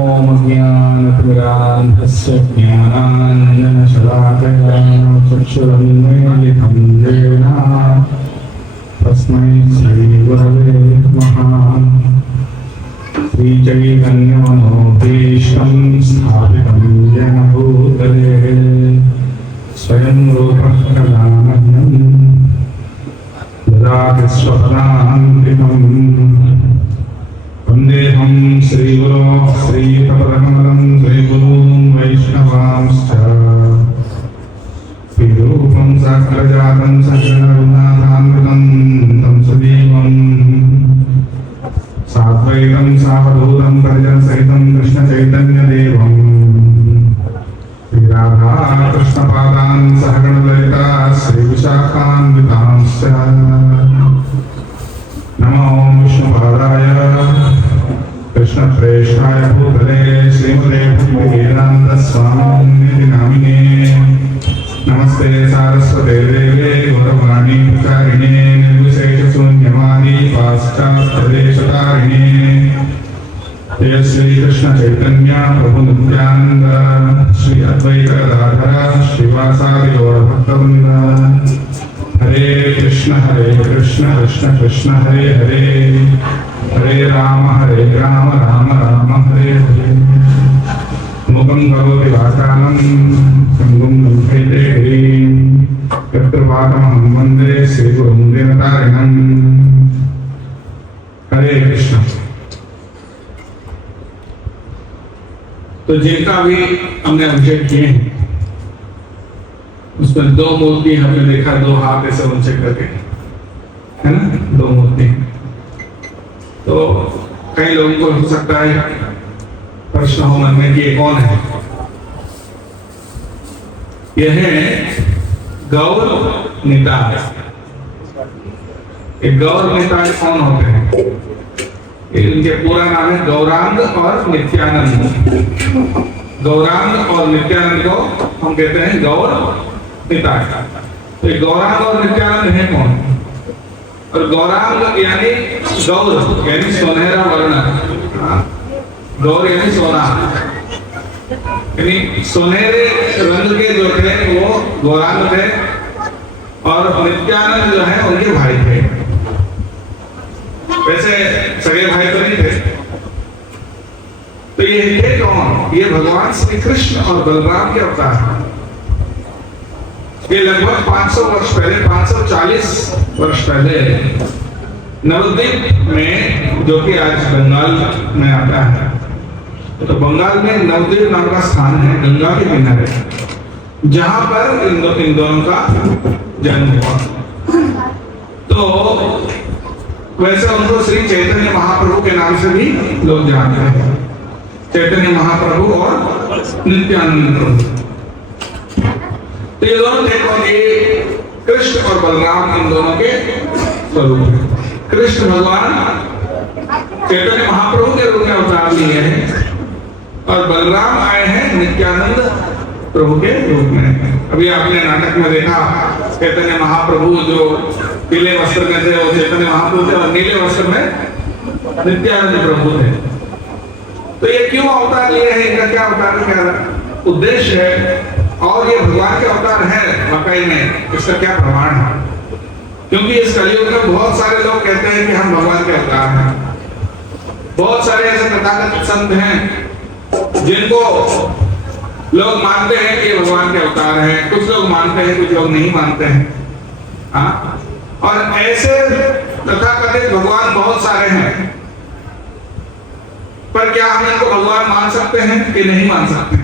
ओम अज्ञानतिमिरान्धस्य ज्ञानाञ्जनशलाकया चक्षुरुन्मीलितं येन तस्मै श्रीगुरवे नमः। श्रीचैतन्यमनोभीष्टं स्थापितं येन भूतले स्वयं रूपः कलामह्यं ददाति स्वपदान्तिकम्। वन्देऽहं श्रीगुरो श्रीयुतपदकमलं श्रीगुरून् वैष्णवांश्च श्रीरूपं साग्रजातं सगणरघुनाथान्वितं तं सजीवं साद्वैतं सावधूतं परिजनसहितं कृष्णचैतन्यदेवं श्रीराधा कृष्णपादान् सहगणललिता श्रीविशाखान्वितांश्च। नमो विष्णुपादाय कृष्णप्रेष्ठाय भूतले श्रीमते भक्तिवेदान्तस्वामिनिधि नामिने नमस्ते सारस्वते देवे गौरवाणी प्रचारिणे निर्विशेषशून्यवादी पाश्चात्यदेशतारिणे जय श्री कृष्ण चैतन्य प्रभु नित्यानंद श्री अद्वैत गदाधर श्रीवासादि गौरभक्तवृंद। हरे कृष्ण कृष्ण कृष्ण हरे हरे हरे राम राम राम हरे हरे। मुखं करोति वाचालं संगं लङ्घयते गिरिं यत्कृपातमहं वन्दे श्रीगुरुं दीनतारिणम्। हरे कृष्ण। तो जिनका भी हमने अभिषेक किए हैं उसमें दो मूर्ति हमने देखा, दो हाथ ऐसे ऊंचे करके, है ना, दो मूर्ति। तो कई लोगों को हो सकता है प्रश्न हो मन में कि ये कौन है। यह है गौर निताय। ये गौर निताय कौन होते हैं? इनके पूरा नाम है गौरांग और नित्यानंद। गौरांग और नित्यानंद को हम कहते हैं गौर निताय। तो ये गौरांग और नित्यानंद है कौन? और गौरांग यानी गौर यानी सुनहरा वर्ण, गौर यानी सोना, यानी सुनहरे रंग के जो थे वो गौरांग थे, और नित्यानंद जो है उनके भाई थे। वैसे सगे भाई तो नहीं थे। तो ये थे कौन? ये भगवान श्री कृष्ण और बलराम के अवतार हैं। ये लगभग 500 वर्ष पहले, 540 वर्ष पहले नवद्वीप में, जो कि आज बंगाल में आता है, तो बंगाल में नवद्वीप नाम का स्थान है गंगा के किनारे, जहां पर इन दोनों का जन्म हुआ। तो वैसे उनको श्री चैतन्य महाप्रभु के नाम से भी लोग जानते हैं, चैतन्य महाप्रभु और नित्यानंद प्रभु। तो ये दोनों थे कौन? ये कृष्ण और बलराम, इन दोनों के स्वरूप हैं। कृष्ण भगवान चैतन्य महाप्रभु के रूप में अवतार लिए हैं, और बलराम आए हैं नित्यानंद प्रभु के रूप में। अभी आपने नाटक में देखा चैतन्य महाप्रभु जो पीले वस्त्र में थे वो चैतन्य महाप्रभु थे, और नीले वस्त्र में नित्यानंद प्रभु थे। तो ये क्यों अवतार लिए हैं? इनका क्या अवतार, क्या उद्देश्य है, और ये भगवान के अवतार है वाकई में, इसका क्या प्रमाण है? क्योंकि इस कलयुग में बहुत सारे लोग कहते हैं कि हम भगवान के अवतार हैं। बहुत सारे ऐसे तथागत संत हैं जिनको लोग मानते हैं कि भगवान के अवतार हैं। कुछ लोग मानते हैं, कुछ लोग नहीं मानते हैं। हाँ, और ऐसे तथाकथित भगवान बहुत सारे हैं, पर क्या हम इनको भगवान मान सकते हैं कि नहीं मान सकते?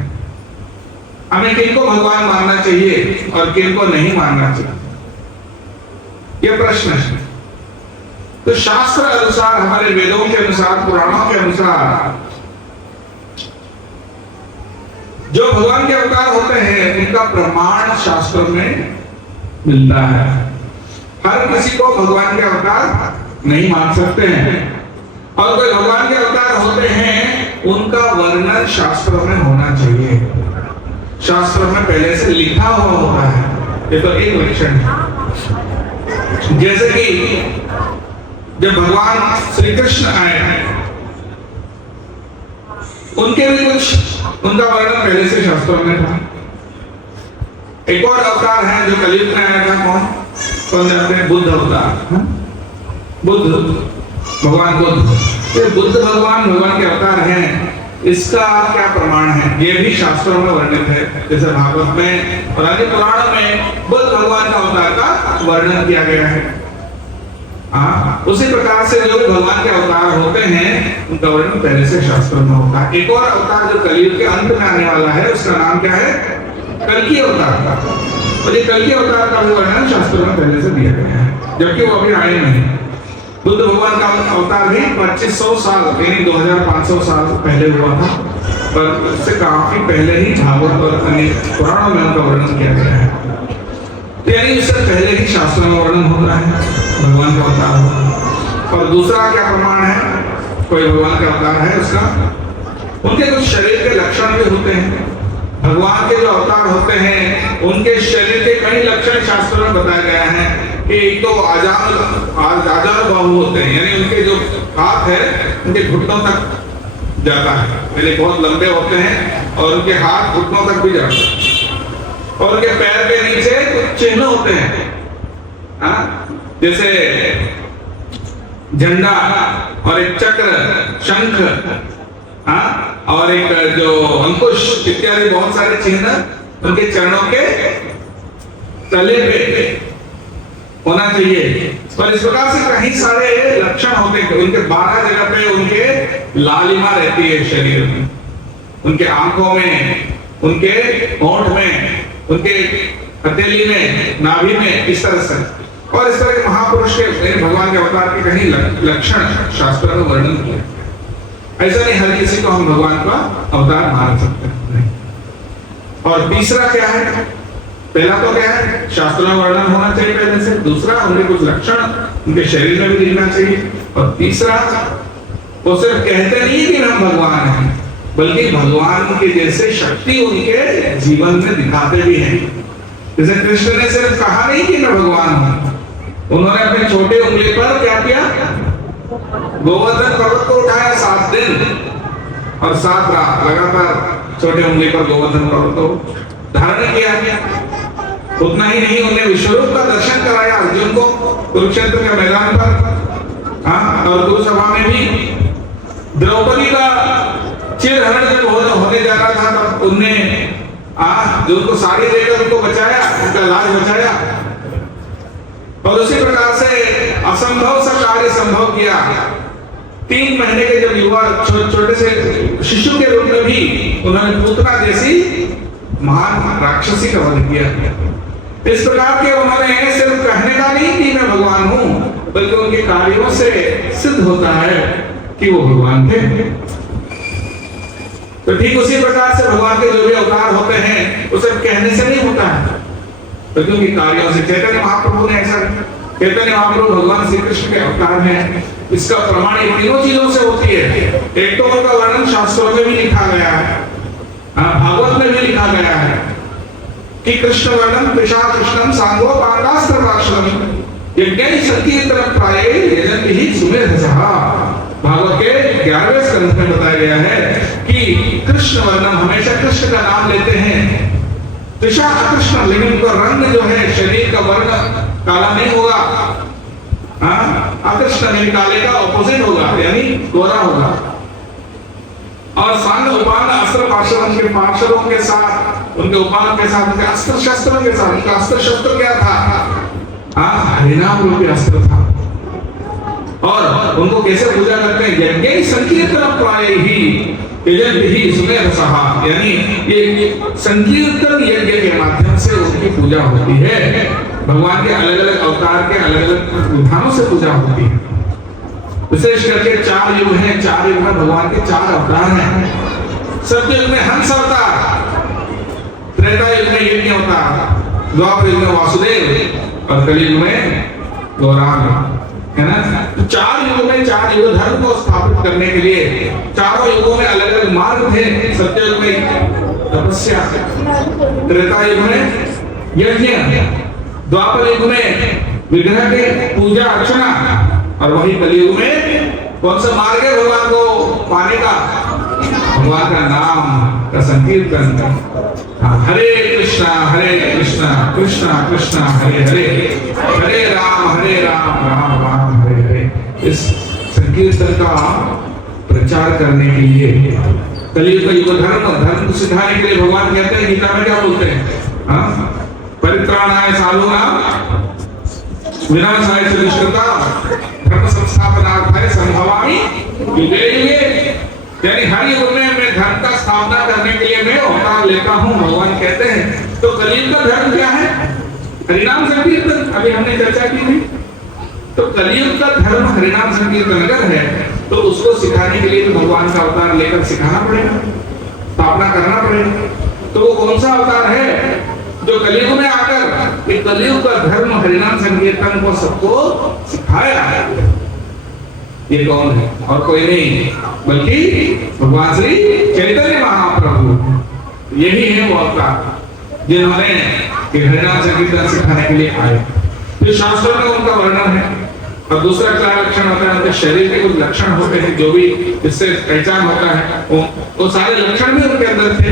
हमें किनको भगवान मानना चाहिए और किनको नहीं मानना चाहिए, यह प्रश्न है। तो शास्त्र अनुसार, हमारे वेदों के अनुसार, पुराणों के अनुसार, जो भगवान के अवतार होते हैं उनका प्रमाण शास्त्र में मिलता है। हर किसी को भगवान के अवतार नहीं मान सकते हैं, और कोई भगवान के अवतार होते हैं उनका वर्णन शास्त्र में होना चाहिए। शास्त्र में पहले से लिखा हुआ होता है। ये तो एक लक्षण है। जैसे कि जब भगवान श्री कृष्ण आए उनके भी कुछ उनका वर्णन पहले से शास्त्रों में था। एक और अवतार है जो कलयुग में आया था, कौन जानते हैं? बुद्ध अवतार। बुद्ध, भगवान बुद्ध, ये बुद्ध भगवान के अवतार हैं। इसका क्या प्रमाण है? ये भी शास्त्रों में वर्णित है, जैसे भागवत में और अन्य पुराणों में बुद्ध भगवान का अवतार का वर्णन किया गया है। उसी प्रकार से जो भगवान के अवतार होते हैं उनका वर्णन पहले से शास्त्रों में होता है। एक और अवतार जो कलयुग के अंत में आने वाला है, उसका नाम क्या है? कल्कि अवतार। और ये कल्कि अवतार का भी वर्णन शास्त्रों में पहले से दिया गया है, जबकि वो अभी आए नहीं। बुद्ध भगवान का अवतार भी 2500 साल यानी 2500 साल पहले हुआ था, पर उससे काफी पहले ही भागवत और अन्य पुराणों में उनका वर्णन किया गया है। यानी उससे पहले ही शास्त्रों में वर्णन होता है भगवान का अवतार हो। और दूसरा क्या प्रमाण है? कोई भगवान का अवतार है उसका, उनके कुछ शरीर के लक्षण भी होते हैं। भगवान के जो अवतार होते हैं उनके शरीर के कई लक्षण शास्त्रों में बताया गया है कि एक तो आजार बाहु होते हैं, यानी उनके जो हाथ है उनके घुटनों तक जाता है, यानी बहुत लंबे होते हैं और उनके हाथ घुटनों तक भी जाते हैं। और उनके पैर के नीचे कुछ चिन्ह होते हैं, जैसे झंडा और एक चक्र, शंख, और एक जो अंकुश इत्यादि बहुत सारे चिन्ह उनके चरणों के तले पे होना चाहिए। और इस प्रकार से कई सारे लक्षण होते हैं। उनके 12 जगह पे उनके लालिमा रहती है शरीर में, उनके आंखों में, उनके होंठ में, उनके हथेली में, नाभि में, इस तरह से। और इस तरह के महापुरुष के भगवान के अवतार के कहीं लक्षण शास्त्रों में वर्णन किया। ऐसा नहीं हर किसी को हम भगवान का अवतार मान सकते हैं। और तीसरा क्या है? पहला तो क्या है? शास्त्रों में वर्णन होना चाहिए पहले से। दूसरा, उनके कुछ लक्षण उनके शरीर में भी दिखना चाहिए। और तीसरा, वो सिर्फ कहते नहीं कि हम भगवान हैं, बल्कि भगवान के जैसे शक्ति उनके जीवन में दिखाते भी हैं। जैसे कृष्ण ने सिर्फ कहा नहीं कि मैं भगवान हूं, उन्होंने अपने छोटे उंगली पर क्या किया? गोवर्धन पर्वत को उठाया 7 दिन और 7 रात लगातार छोटे उंगली पर गोवर्धन पर्वत को धारण किया। उतना ही नहीं, उन्हें विश्वरूप का दर्शन कराया अर्जुन को कुरुक्षेत्र के मैदान पर। और कुरुसभा में भी द्रौपदी का चिरहरण जब होने जा रहा था तब उनने जो उनको साड़ी देकर उनको बचाया, उनका लाज बचाया। और उसी प्रकार से असंभव सा कार्य संभव किया। 3 महीने के जब युवा छोटे से शिशु के रूप में भी उन्होंने पूतना जैसी महान राक्षसी का वध किया। इस प्रकार के उन्होंने सिर्फ कहने का नहीं कि मैं भगवान हूं, बल्कि उनके कार्यों से सिद्ध होता है कि वो भगवान थे। तो ठीक उसी प्रकार से भगवान के जो भी अवतार होते हैं वो सिर्फ कहने से नहीं होता है, बल्कि उनके कार्यों से। चैतन्य महाप्रभु ने ऐसा, चैतन्य महाप्रभु भगवान श्री कृष्ण के अवतार हैं। इसका प्रमाण इन तीनों चीजों से होती है। एक तो उनका वर्णन शास्त्रों में भी लिखा गया है, भागवत में भी लिखा गया है कि कृष्ण वर्णन पिशा कृष्णम सांगो पांडास्त्र राशनम यज्ञ संकीर्तन प्राये यजन्ति ही सुमेधसः। भागवत के 11वें स्कंध में बताया गया है कि कृष्ण वर्णन, हमेशा कृष्ण का नाम लेते हैं। पिशा कृष्ण, लेकिन उनका रंग जो है शरीर का वर्ण काला नहीं होगा। अकृष्ण यानी काले का ऑपोजिट होगा, यानी गोरा होगा। और सांग उपान अस्त्र पार्षद, उनके पार्षदों के साथ, उनके उपान के साथ, उनके अस्त्र शस्त्रों के साथ। उनका अस्त्र शस्त्र क्या था? हरिनाम रूपी अस्त्र था। और उनको कैसे पूजा करते हैं? यज्ञ संकीर्तन प्रायैहि यजन्ति सुमेधसः, यानी ये संकीर्तन यज्ञ के माध्यम से उनकी पूजा होती है। भगवान के अलग अलग अवतार के अलग अलग विधानों से पूजा होती है। विशेष करके 4 युग हैं, 4 युग में भगवान के 4 अवतार हैं। सतयुग में हंस अवतार, त्रेता युग में यज्ञ अवतार, द्वापर युग में वासुदेव और कलयुग में गौरांग, है ना। तो 4 युगों में 4 युग धर्म को स्थापित करने के लिए चारों युगों में अलग अलग मार्ग थे। सतयुग में तपस्या, त्रेता युग में यज्ञ, द्वापर युग में विग्रह के पूजा अर्चना, और वही कलयुग में कौन सा मार्ग है भगवान को पाने का? भगवान का नाम का संकीर्तन कर। हरे कृष्णा कृष्णा कृष्णा हरे हरे, हरे राम राम राम हरे हरे। इस संकीर्तन का प्रचार करने के लिए, कलियुग का युग धर्म को सिखाने के लिए भगवान कहते हैं, गीता में क्या बोलते हैं? परित्राणाय साधूनां विनाशाय च दुष्कृतां धर्म संस्थापनार्थाय संभवामि युगे युगे। यानी हर युग में मैं धर्म का स्थापना करने के लिए मैं अवतार लेता हूँ, भगवान कहते हैं। तो कलियुग का धर्म क्या है? हरिनाम संकीर्तन। अभी हमने चर्चा की थी। तो कलियुग का धर्म हरिनाम संकीर्तन अगर है तो उसको सिखाने के लिए तो भगवान का अवतार लेकर सिखाना पड़ेगा, स्थापना करना पड़ेगा। तो वो कौन सा अवतार है जो कलियुग में आकर एक कलियुग का धर्म हरिनाम संकीर्तन को सबको सिखाया है? ये कौन है? और कोई नहीं बल्कि भगवान श्री चैतन्य महाप्रभु। यही है वो अवतार जिन्होंने हरिनाम संकीर्तन सिखाने के लिए आए। तो शास्त्रों में उनका वर्णन है। और दूसरा क्या लक्षण होता है? उनके शरीर के कुछ लक्षण होते हैं जो भी इससे पहचान होता है, वो सारे लक्षण भी उनके अंदर थे।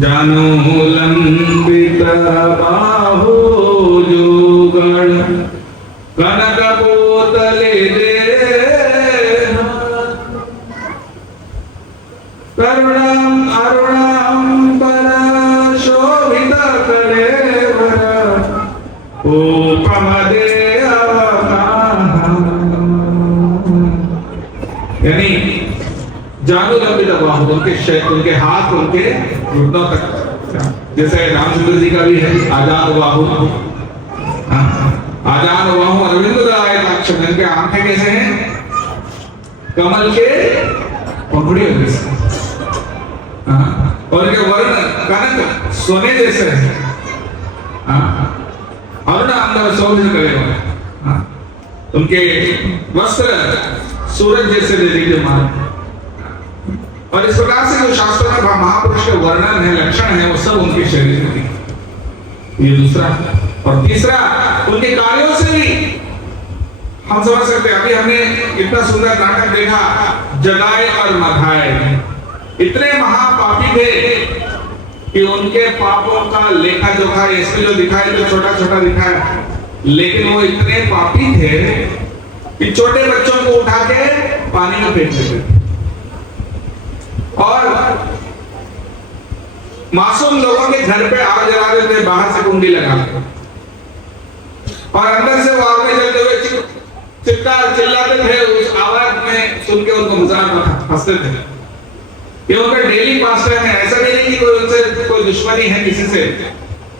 जानो लंबित बाहु जुगल कनक पोतले देह करुणम अरुणम पर शोभित कलेवर उपमदे यानी जानो लंबित बाहु, उनके हाथ उनके घुटनों तक। जैसे रामचंद्र जी का भी है आजाद बाहु, आजाद बाहु अरविंद दयाक्ष। इनके आंखें कैसे हैं? कमल के पंखुड़ियों जैसे। और इनके वर्ण कनक सोने जैसे है। अरुण अंदर शोभित करेगा। उनके वस्त्र सूरज जैसे दीप्यमान। और इस प्रकार से जो शास्त्रों में महापुरुष के वर्णन है, लक्षण है, वो सब उनके शरीर में। ये दूसरा। और तीसरा, उनके कार्यों से भी हम समझ सकते हैं। अभी हमने इतना सुंदर नाटक देखा जगाए और मधाए। इतने महापापी थे कि उनके पापों का लेखा जोखा इसमें जो दिखाया तो छोटा छोटा दिखाया, लेकिन वो इतने पापी थे कि छोटे बच्चों को उठा के पानी में फेंक देते और मासूम लोगों के घर पे आग जला देते थे, बाहर से कुंडी लगा और अंदर से वो आग में जलते हुए चिल्लाते थे। उस आवाज में सुन के उनको मजाक हंसते थे। ये उनका डेली पास्टर है। ऐसा भी नहीं कि कोई उनसे कोई दुश्मनी है किसी से,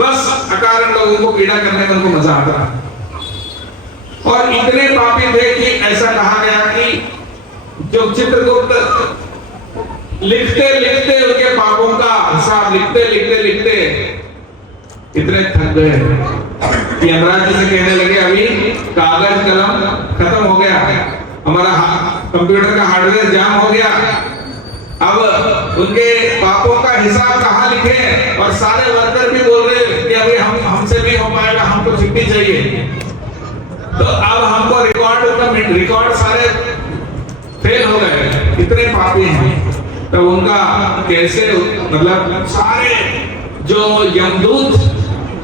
बस अकारण लोगों को पीड़ा करने में उनको मजा आता है। और इतने पापी थे कि ऐसा कहा गया कि जो चित्रगुप्त लिखते लिखते उनके पापों का हिसाब लिखते इतने थक गए कि यमराज जी से कहने लगे अभी कागज कलम खत्म हो गया, हमारा कंप्यूटर का हार्डवेयर जाम हो गया, अब उनके पापों का हिसाब कहाँ लिखे? और सारे वर्कर भी बोल रहे कि अभी हमसे नहीं हो पाएगा, हमको छुट्टी चाहिए। तो अब हमको रिकॉर्ड सारे फेल हो गए, इतने पापी हैं। तो उनका कैसे मतलब सारे जो यमदूत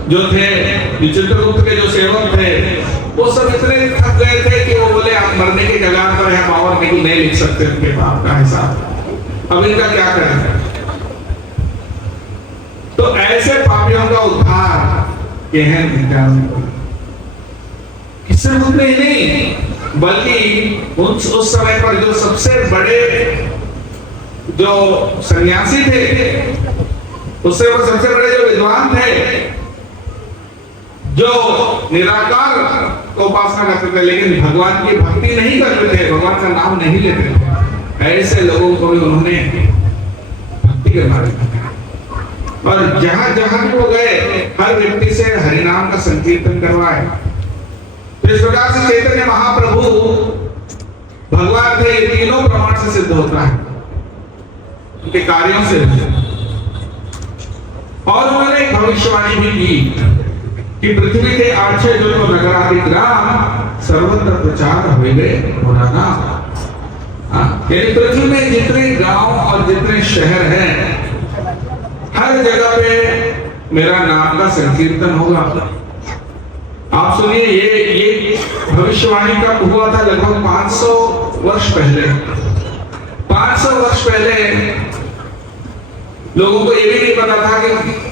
जो थे, चित्रगुप्त के जो सेवक थे, वो सब इतने थक गए थे कि वो बोले आप मरने की जगह पर है बाबा, नहीं लिख सकते उनके पाप का हिसाब, अब इनका क्या करें? तो ऐसे पापियों का उद्धार ये है किससे मुझे ही नहीं बल्कि उस समय पर जो सबसे बड़े जो सन्यासी थे, उससे वो सबसे बड़े जो विद्वान थे, जो निराकार को उपासना करते थे लेकिन भगवान की भक्ति नहीं करते थे, भगवान का नाम नहीं लेते थे, ऐसे लोगों को भी उन्होंने भक्ति के बारे में बताया। और जहां जहां भी वो गए हर व्यक्ति से हरिनाम का संकीर्तन करवाए। तो इस प्रकार से चैतन्य महाप्रभु भगवान थे, ये तीनों प्रमाण से सिद्ध होता है, उनके कार्यों से। और उन्होंने एक भविष्यवाणी भी की कि पृथ्वी के 8 जो नगराधिग्राम सर्वत्र प्रचार हो गए होना। यानी पृथ्वी में जितने गांव और जितने शहर हैं, हर जगह पे मेरा नाम का संकीर्तन होगा। आप सुनिए, ये भविष्यवाणी कब हुआ था? लगभग 500 वर्ष पहले। 500 वर्ष पहले लोगों को ये भी नहीं पता था कि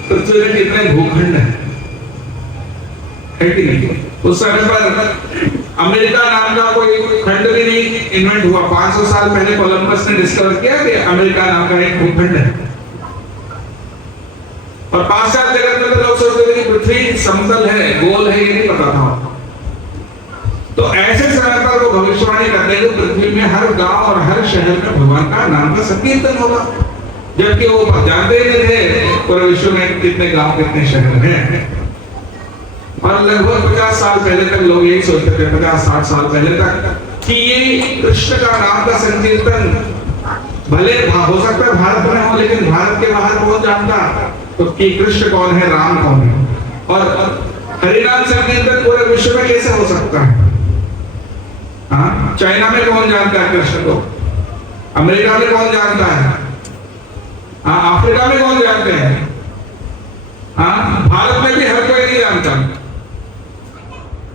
पृथ्वी में कितने भूखंड है कि नहीं। उस समय पर अमेरिका नाम का कोई खंड भी नहीं इन्वेंट हुआ। 500 साल पहले कोलंबस ने डिस्कवर किया कि अमेरिका नाम का एक भूखंड है। और पाश्चात्य जगत में तो लोग सोचते थे कि पृथ्वी समतल है, गोल है, ये नहीं पता था। तो ऐसे समय पर वो भविष्यवाणी करते हैं कि पृथ्वी में हर गांव और हर शहर में भगवान का नाम का संकीर्तन होगा, जबकि वो जानते ही नहीं थे पूरे विश्व में कितने गांव कितने शहर हैं। और लगभग 50 साल पहले तक लोग यही सोचते थे, 50-60 साल पहले तक, कि ये कृष्ण का नाम का संकीर्तन भले हो सकता है भारत में हो, लेकिन भारत के बाहर कौन जानता तो कि कृष्ण कौन है, राम कौन है। और हरिनाम संकीर्तन पूरे विश्व में कैसे हो सकता है? हाँ, चाइना में कौन जानता है कृष्ण को? अमेरिका में कौन जानता है? हाँ, अफ्रीका में कौन जानते हैं? हाँ, भारत में भी हर कोई नहीं जानता,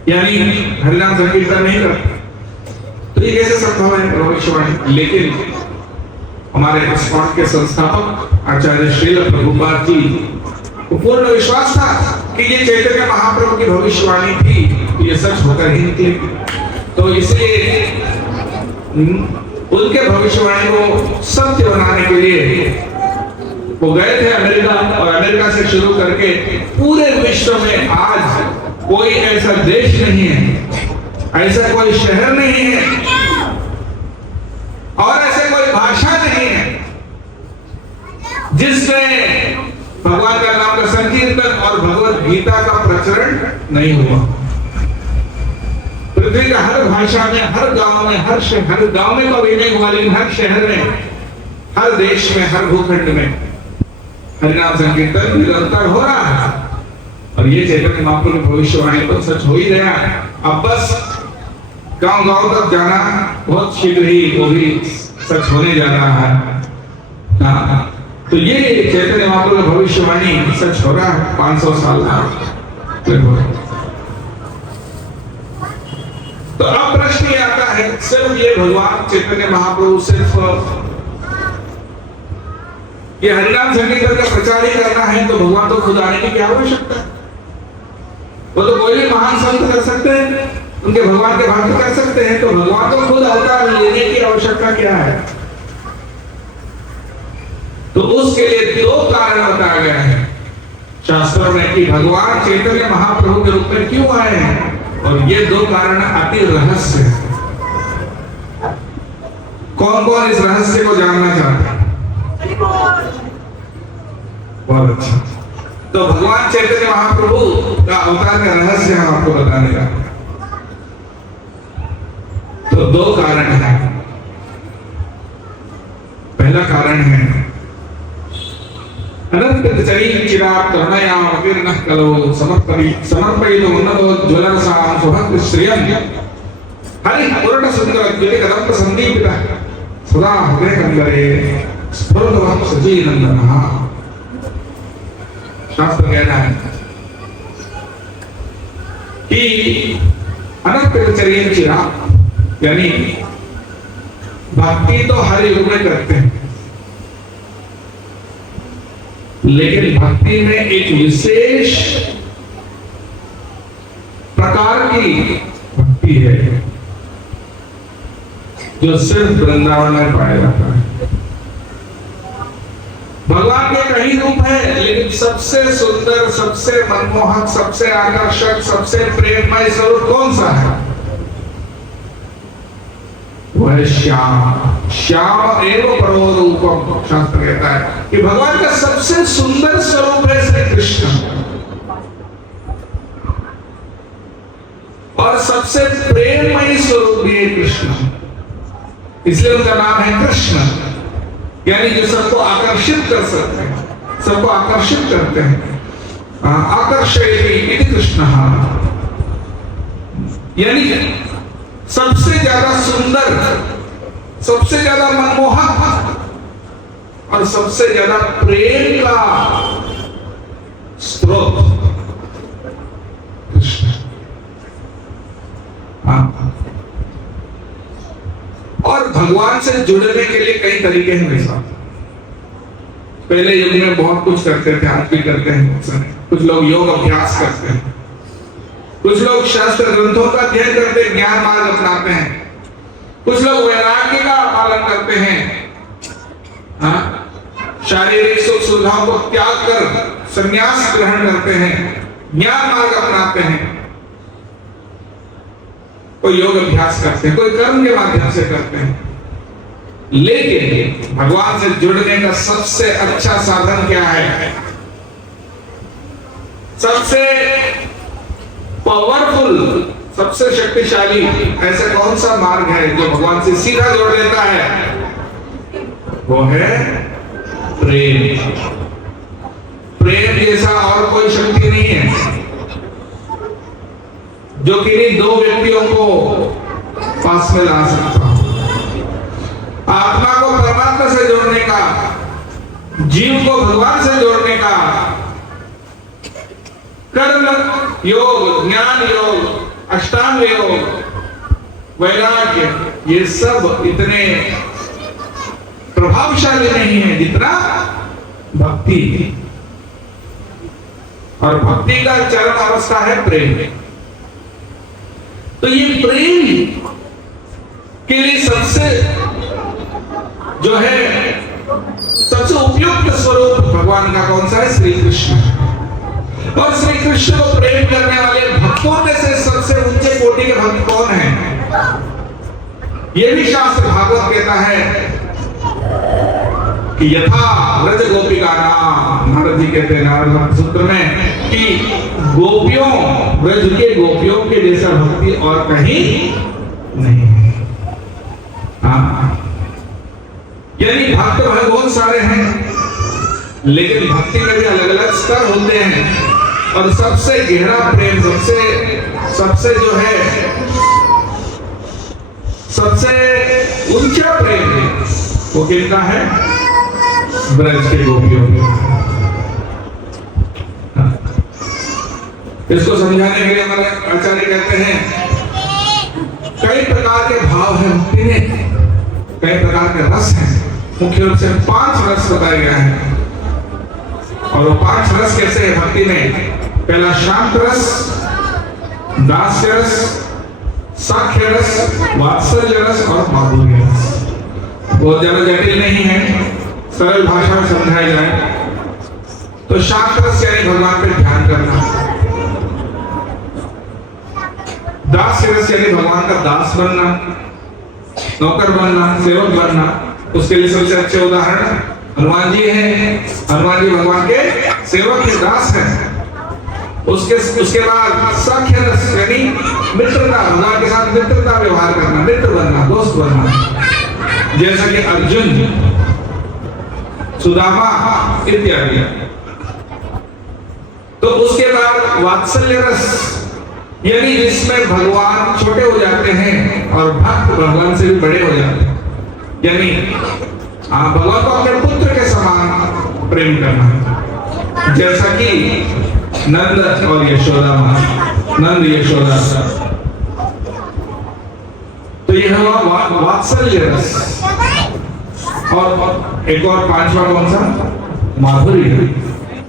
यानी हरिनाम संकीर्तन नहीं करता। तो ये कैसे संभव है भविष्यवाणी? लेकिन हमारे इस्कॉन के संस्थापक आचार्य श्रील प्रभुपाद जी को पूर्ण विश्वास था कि ये चैतन्य महाप्रभु की भविष्यवाणी थी, तो ये सच होकर ही निकलेगी। तो इसलिए उनके भविष्यवाणी को सत्य बनाने के लिए वो गए थे अमेरिका, और अमेरिका से शुरू करके पूरे विश्व में आज कोई ऐसा देश नहीं है, ऐसा कोई शहर नहीं है और ऐसे कोई भाषा नहीं है जिसमें भगवान का नाम का संकीर्तन और भगवत गीता का प्रचरण नहीं हुआ। पृथ्वी का हर भाषा में, हर गांव में, हर गांव में तो भी नहीं हुआ, लेकिन हर शहर में, हर देश में, हर भूखंड में हरिनाम संकीर्तन निरंतर हो रहा है। और ये चैतन्य महाप्रभु की भविष्यवाणी तो सच हो ही गया। अब बस गांव-गांव तक जाना बहुत शीघ्र ही वो भी सच होने जा रहा है। तो ये चैतन्य महाप्रभु की भविष्यवाणी सच हो रहा है 500 साल लगभग। तो अब प्रश्न ये आता है, सिर्फ ये भगवान चैतन्य महाप्रभु सिर्फ ये हरिनाम संकीर्तन का प्रचार ही करना है, तो भगवान तो खुद आने की क्या आवश्यकता है? वो तो कोई भी महान संत कर सकते हैं, उनके भगवान के भक्त कर सकते हैं, तो भगवान तो खुद अवतार लेने की आवश्यकता क्या है? तो उसके लिए 2 कारण बताए गए हैं शास्त्रों में कि भगवान चैतन्य महाप्रभु के रूप में क्यों आए हैं, और ये 2 कारण अति रहस्य है। कौन कौन इस रहस्य को जानना चाहता है? बहुत अच्छा। तो भगवान चैतन्य महाप्रभु का अवतार का रहस्य हम आपको बताने का। तो 2 कारण है। पहला कारण है अनंत चिराग तरुणयाम अविर्नः कलो समर्पयितु उन्नतो ज्वलनसां सुभग श्रियं हरि पूर्ण सुंदर ज्योति कदम्ब संदीपितः सदा हृदय कंदरे स्फुरतु सजीनंदनः। शास्त्र कहना है कि अनंत चिराग, यानी भक्ति तो हर युग में करते हैं, लेकिन भक्ति में एक विशेष प्रकार की भक्ति है जो सिर्फ वृंदावन में पाया जाता है। भगवान के कई रूप है, लेकिन सबसे सुंदर, सबसे मनमोहक, सबसे आकर्षक, सबसे प्रेममय स्वरूप कौन सा है? वह है श्याम। श्याम एवं परो रूपम। शास्त्र कहता है कि भगवान का सबसे सुंदर स्वरूप है श्री कृष्ण, और सबसे प्रेममय स्वरूप भी है कृष्ण, इसलिए उनका नाम है कृष्ण, यानी जो सबको आकर्षित कर सकते हैं, सबको आकर्षित करते हैं। आकर्षयति इति कृष्णः, यानी सबसे ज्यादा सुंदर सबसे ज्यादा मनमोहक और सबसे ज्यादा प्रेम का स्रोत कृष्ण। और भगवान से जुड़ने के लिए कई तरीके हैं मेरे साथ। पहले युग में बहुत कुछ करते थे, आज भी करते हैं। कुछ लोग योग अभ्यास करते हैं, कुछ लोग शास्त्र ग्रंथों का अध्ययन करते हैं, ज्ञान मार्ग अपनाते हैं, कुछ लोग वैराग्य का पालन करते हैं, शारीरिक सुख सुविधाओं को त्याग कर संन्यास ग्रहण करते हैं, ज्ञान मार्ग अपनाते हैं, कोई योग अभ्यास करते हैं, कोई कर्म के माध्यम से करते हैं। लेकिन भगवान से जुड़ने का सबसे अच्छा साधन क्या है? सबसे पावरफुल, सबसे शक्तिशाली ऐसा कौन सा मार्ग है जो भगवान से सीधा जोड़ लेता है? वो है प्रेम। प्रेम जैसा और कोई शक्ति नहीं है जो किन्हीं दो व्यक्तियों को पास में ला सकता। आत्मा को परमात्मा से जोड़ने का, जीव को भगवान से जोड़ने का कर्म योग, ज्ञान योग, अष्टांग योग, वैराग्य, ये सब इतने प्रभावशाली नहीं है जितना भक्ति। और भक्ति का चरम अवस्था है प्रेम। तो ये प्रेम के लिए सबसे जो है सबसे उपयुक्त स्वरूप भगवान का कौन सा है? श्री कृष्ण। और श्री कृष्ण को प्रेम करने वाले भक्तों में से सबसे ऊंचे कोटि के भक्त कौन है? यह भी शास्त्र भागवत कहता है कि यथा व्रज गोपिका नाम, नारद जी कहते हैं नारद सूत्र में कि गोपियों, व्रज के गोपियों के जैसा भक्ति और कहीं नहीं है। यानी भक्त बहुत सारे हैं, लेकिन भक्ति में भी अलग अलग स्तर होते हैं। और सबसे गहरा प्रेम, सबसे जो है सबसे ऊंचा प्रेम है वो किसका है? ब्रज के गोपियों का। इसको समझाने के लिए हमारे आचार्य कहते हैं कई प्रकार के भाव हैं भक्ति में, कई प्रकार के रस हैं। मुख्य रूप से 5 रस बताए गए हैं। और वो 5 रस कैसे है भक्ति में? पहला शांत रस, दास्य रस, साख्य रस, वात्सल्य रस और माधुर्य रस। बहुत ज्यादा जटिल नहीं है, सरल भाषा में समझाया जाए तो शांत रस यानी भगवान पे ध्यान करना, दास्य रस यानी भगवान का दास बनना, नौकर बनना, सेवक बनना। उसके लिए सबसे अच्छे उदाहरण हनुमान जी हैं। हनुमान जी भगवान के सेवक के दास हैं। उसके बाद साख्य रस यानी मित्रता, भगवान के साथ मित्रता व्यवहार करना, मित्र बनना, दोस्त बनना, जैसा कि अर्जुन, सुदामा इत्यादि। तो उसके बाद वात्सल्य रस यानी जिसमें भगवान छोटे हो जाते हैं और भक्त भगवान से भी बड़े हो जाते हैं। यानी भगवान को अपने पुत्र के समान प्रेम करना, जैसा कि नंद और यशोदा, नंद यशोदा। तो यह हुआ वात्सल्य रस। और एक और 5वां कौन सा? माधुर्य।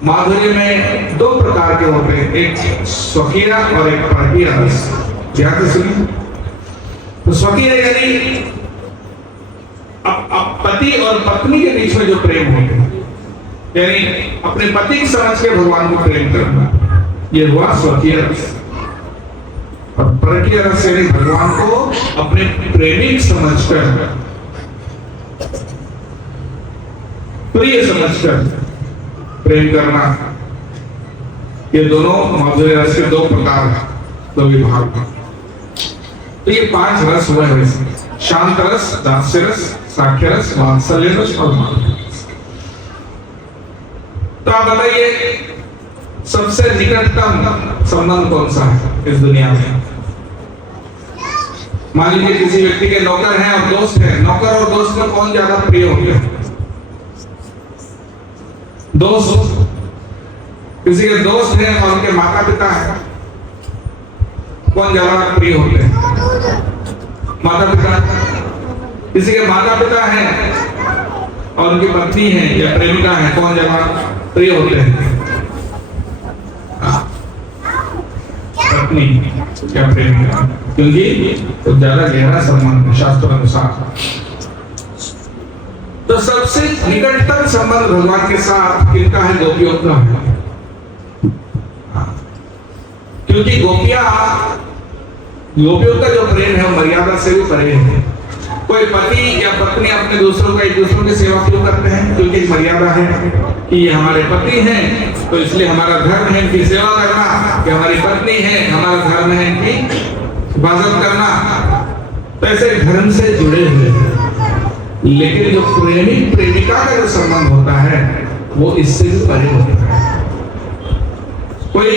माधुर्य में 2 प्रकार के होते हैं, एक स्वकीय और एक परकीय रस। ध्यान से सुनिए। तो स्वकीय यानी पति और पत्नी के बीच में जो प्रेम होते हैं, यानी अपने पति की समझ के भगवान को प्रेम करना, ये हुआ स्वकीय रस। और परकीय रस यानी भगवान को अपने प्रेमिक समझकर, प्रिय समझकर प्रेम करना। ये दोनों माधुर्य रस के 2 प्रकार, 2 विभाग। तो ये 5 रस हुए वैसे: शांत रस, दास्य रस, साख्य रस, वात्सल्य रस और माधुर्य रस। तो आप बताइए सबसे निकटतम संबंध कौन सा है इस दुनिया में? मान लीजिए किसी व्यक्ति के नौकर हैं और दोस्त हैं, नौकर और दोस्त में कौन ज्यादा प्रिय होते हैं? दोस्त। किसी के दोस्त हैं और उनके माता पिता हैं, कौन ज्यादा प्रिय होते हैं? माता पिता। किसी के माता पिता हैं और उनकी पत्नी है या प्रेमिका है, कौन ज्यादा प्रिय होते हैं? पत्नी या प्रेमिका, क्योंकि तो ज्यादा गहरा संबंध शास्त्र अनुसार। तो सबसे निकटतम संबंध भगवान के साथ किनका है? गोपियों का है। क्योंकि गोपियों का जो प्रेम है वो मर्यादा से भी परे है। कोई पति या पत्नी अपने दूसरों का एक दूसरों की सेवा क्यों करते हैं? क्योंकि एक मर्यादा है कि ये हमारे पति हैं, तो इसलिए हमारा धर्म है इनकी सेवा करना। कि हमारी पत्नी है, हमारा धर्म है इनकी हिफाजत करना। तो ऐसे धर्म से जुड़े हुए हैं। लेकिन जो प्रेमी प्रेमिका का जो संबंध होता है वो इससे भी परे होता है। कोई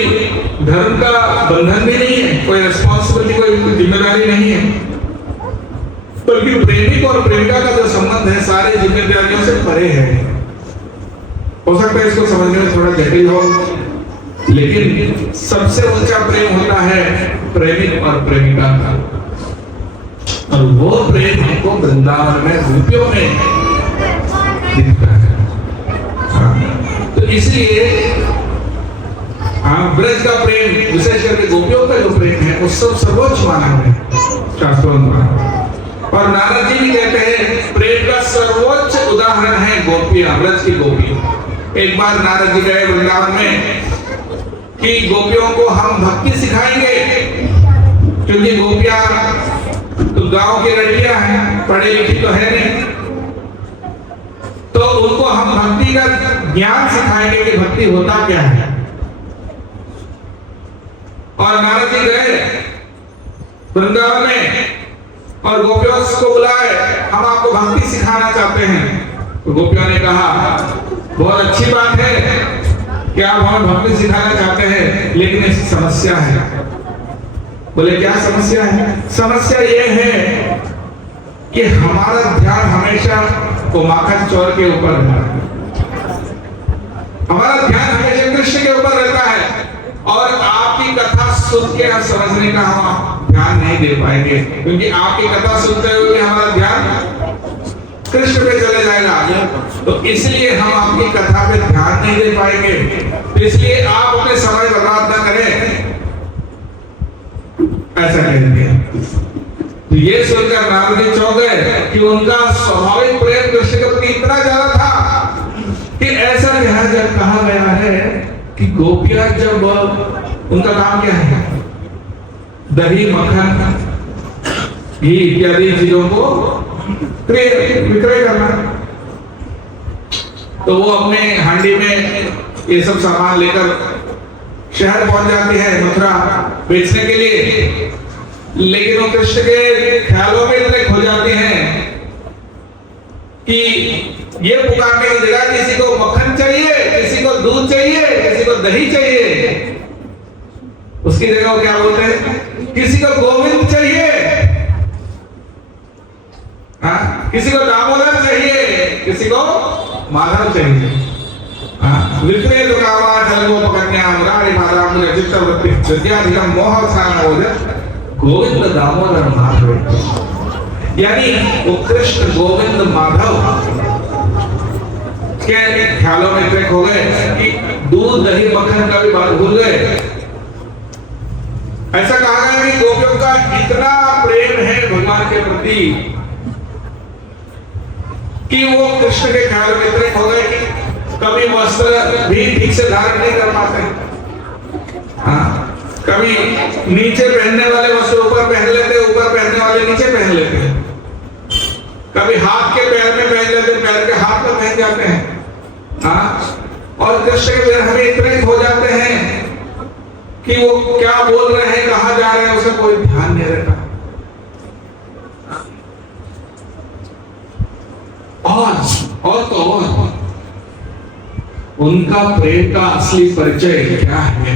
धर्म का बंधन भी नहीं है, कोई रिस्पॉन्सिबिलिटी, कोई जिम्मेदारी नहीं है, बल्कि प्रेमिक और प्रेमिका का जो संबंध है सारे जिम्मेदारियों से परे है। हो सकता है इसको समझने में थोड़ा जटिल हो, लेकिन सबसे ऊंचा प्रेम होता है प्रेमिक और प्रेमिका का। और वो प्रेम हमको वृंदावन में गोपियों में दिखता है। तो इसलिए ब्रज का प्रेम, विशेष करके गोपियों का जो प्रेम है वो सब सर्वोच्च माना है शास्त्रों द्वारा। और नारद जी भी कहते हैं प्रेम का सर्वोच्च उदाहरण है गोपियां, ब्रज की गोपी। एक बार नारद जी गए वृंदावन में कि गोपियों को हम भक्ति सिखाएंगे, क्योंकि गोपियां तो गांव की लड़कियां हैं, पढ़े लिखी तो है नहीं, तो उनको हम भक्ति का ज्ञान सिखाएंगे कि भक्ति होता क्या है। और नारद जी गए वृंदावन में और गोपियों को बुलाए, हम आपको भक्ति सिखाना चाहते हैं। तो गोपियों ने कहा बहुत अच्छी बात है कि आप हमें भक्ति सिखाना चाहते हैं, लेकिन ऐसी समस्या है। बोले क्या समस्या है? समस्या ये है कि हमारा ध्यान हमेशा वो माखन चौर के ऊपर रहता है, हमारा ध्यान हमेशा कृष्ण के ऊपर रहता है, और आपकी कथा सुन के समझने का हम ध्यान नहीं दे पाएंगे, क्योंकि आपकी कथा सुनते हुए हमारा ध्यान कृष्ण पे चले जाएगा। तो इसलिए हम आपकी कथा पे ध्यान नहीं दे पाएंगे। तो इसलिए आप अपने समय बर्बाद ना करें, ऐसा कह दिया। तो ये सुनकर नारद जी चौंक गए कि उनका स्वाभाविक प्रेम कृष्ण के प्रति इतना ज्यादा था कि ऐसा कहा गया है कि गोपियां जब उनका काम क्या है, दही मक्खन घी इत्यादि चीजों को विक्रय करना, तो वो अपने हांडी में ये सब सामान लेकर शहर पहुंच जाती है मथुरा बेचने के लिए। लेकिन वो कृष्ण के ख्यालों में इतने खो जाते हैं कि ये पुकारने की जगह किसी को मक्खन चाहिए, किसी को दूध चाहिए, किसी को दही चाहिए, उसकी जगह वो क्या बोलते हैं, किसी को गोविंद चाहिए, हाँ, किसी को दामोदर चाहिए, किसी को माधव चाहिए। विक्रय तो कामा ढलगो पकन्या मुरारी माधव मुने चित्तवृत्ति विद्याधिकम मोह स्नान गोविंद दामोदर माधव। यानी वो कृष्ण गोविंद माधव के ख्यालों में इतने खो गए कि दूध दही मक्खन का भी बात भूल गए। ऐसा कहा गया कि गोपियों का इतना प्रेम है भगवान के प्रति कि वो कृष्ण के ख्यालों में इतने खो गए कि कभी वस्त्र भी ठीक से धारण नहीं कर पाते, हाँ, कभी नीचे पहनने वाले वस्त्र ऊपर पहन लेते, ऊपर पहनने वाले नीचे पहन लेते, कभी हाथ के पैर में पहन लेते, पैर के हाथ में पहन जाते हैं, हाँ। और कृष्ण के हमें इतने खो जाते हैं कि वो क्या बोल रहे हैं, कहाँ जा रहे हैं, उसे कोई ध्यान नहीं रहता। और तो और उनका प्रेम का असली परिचय क्या है?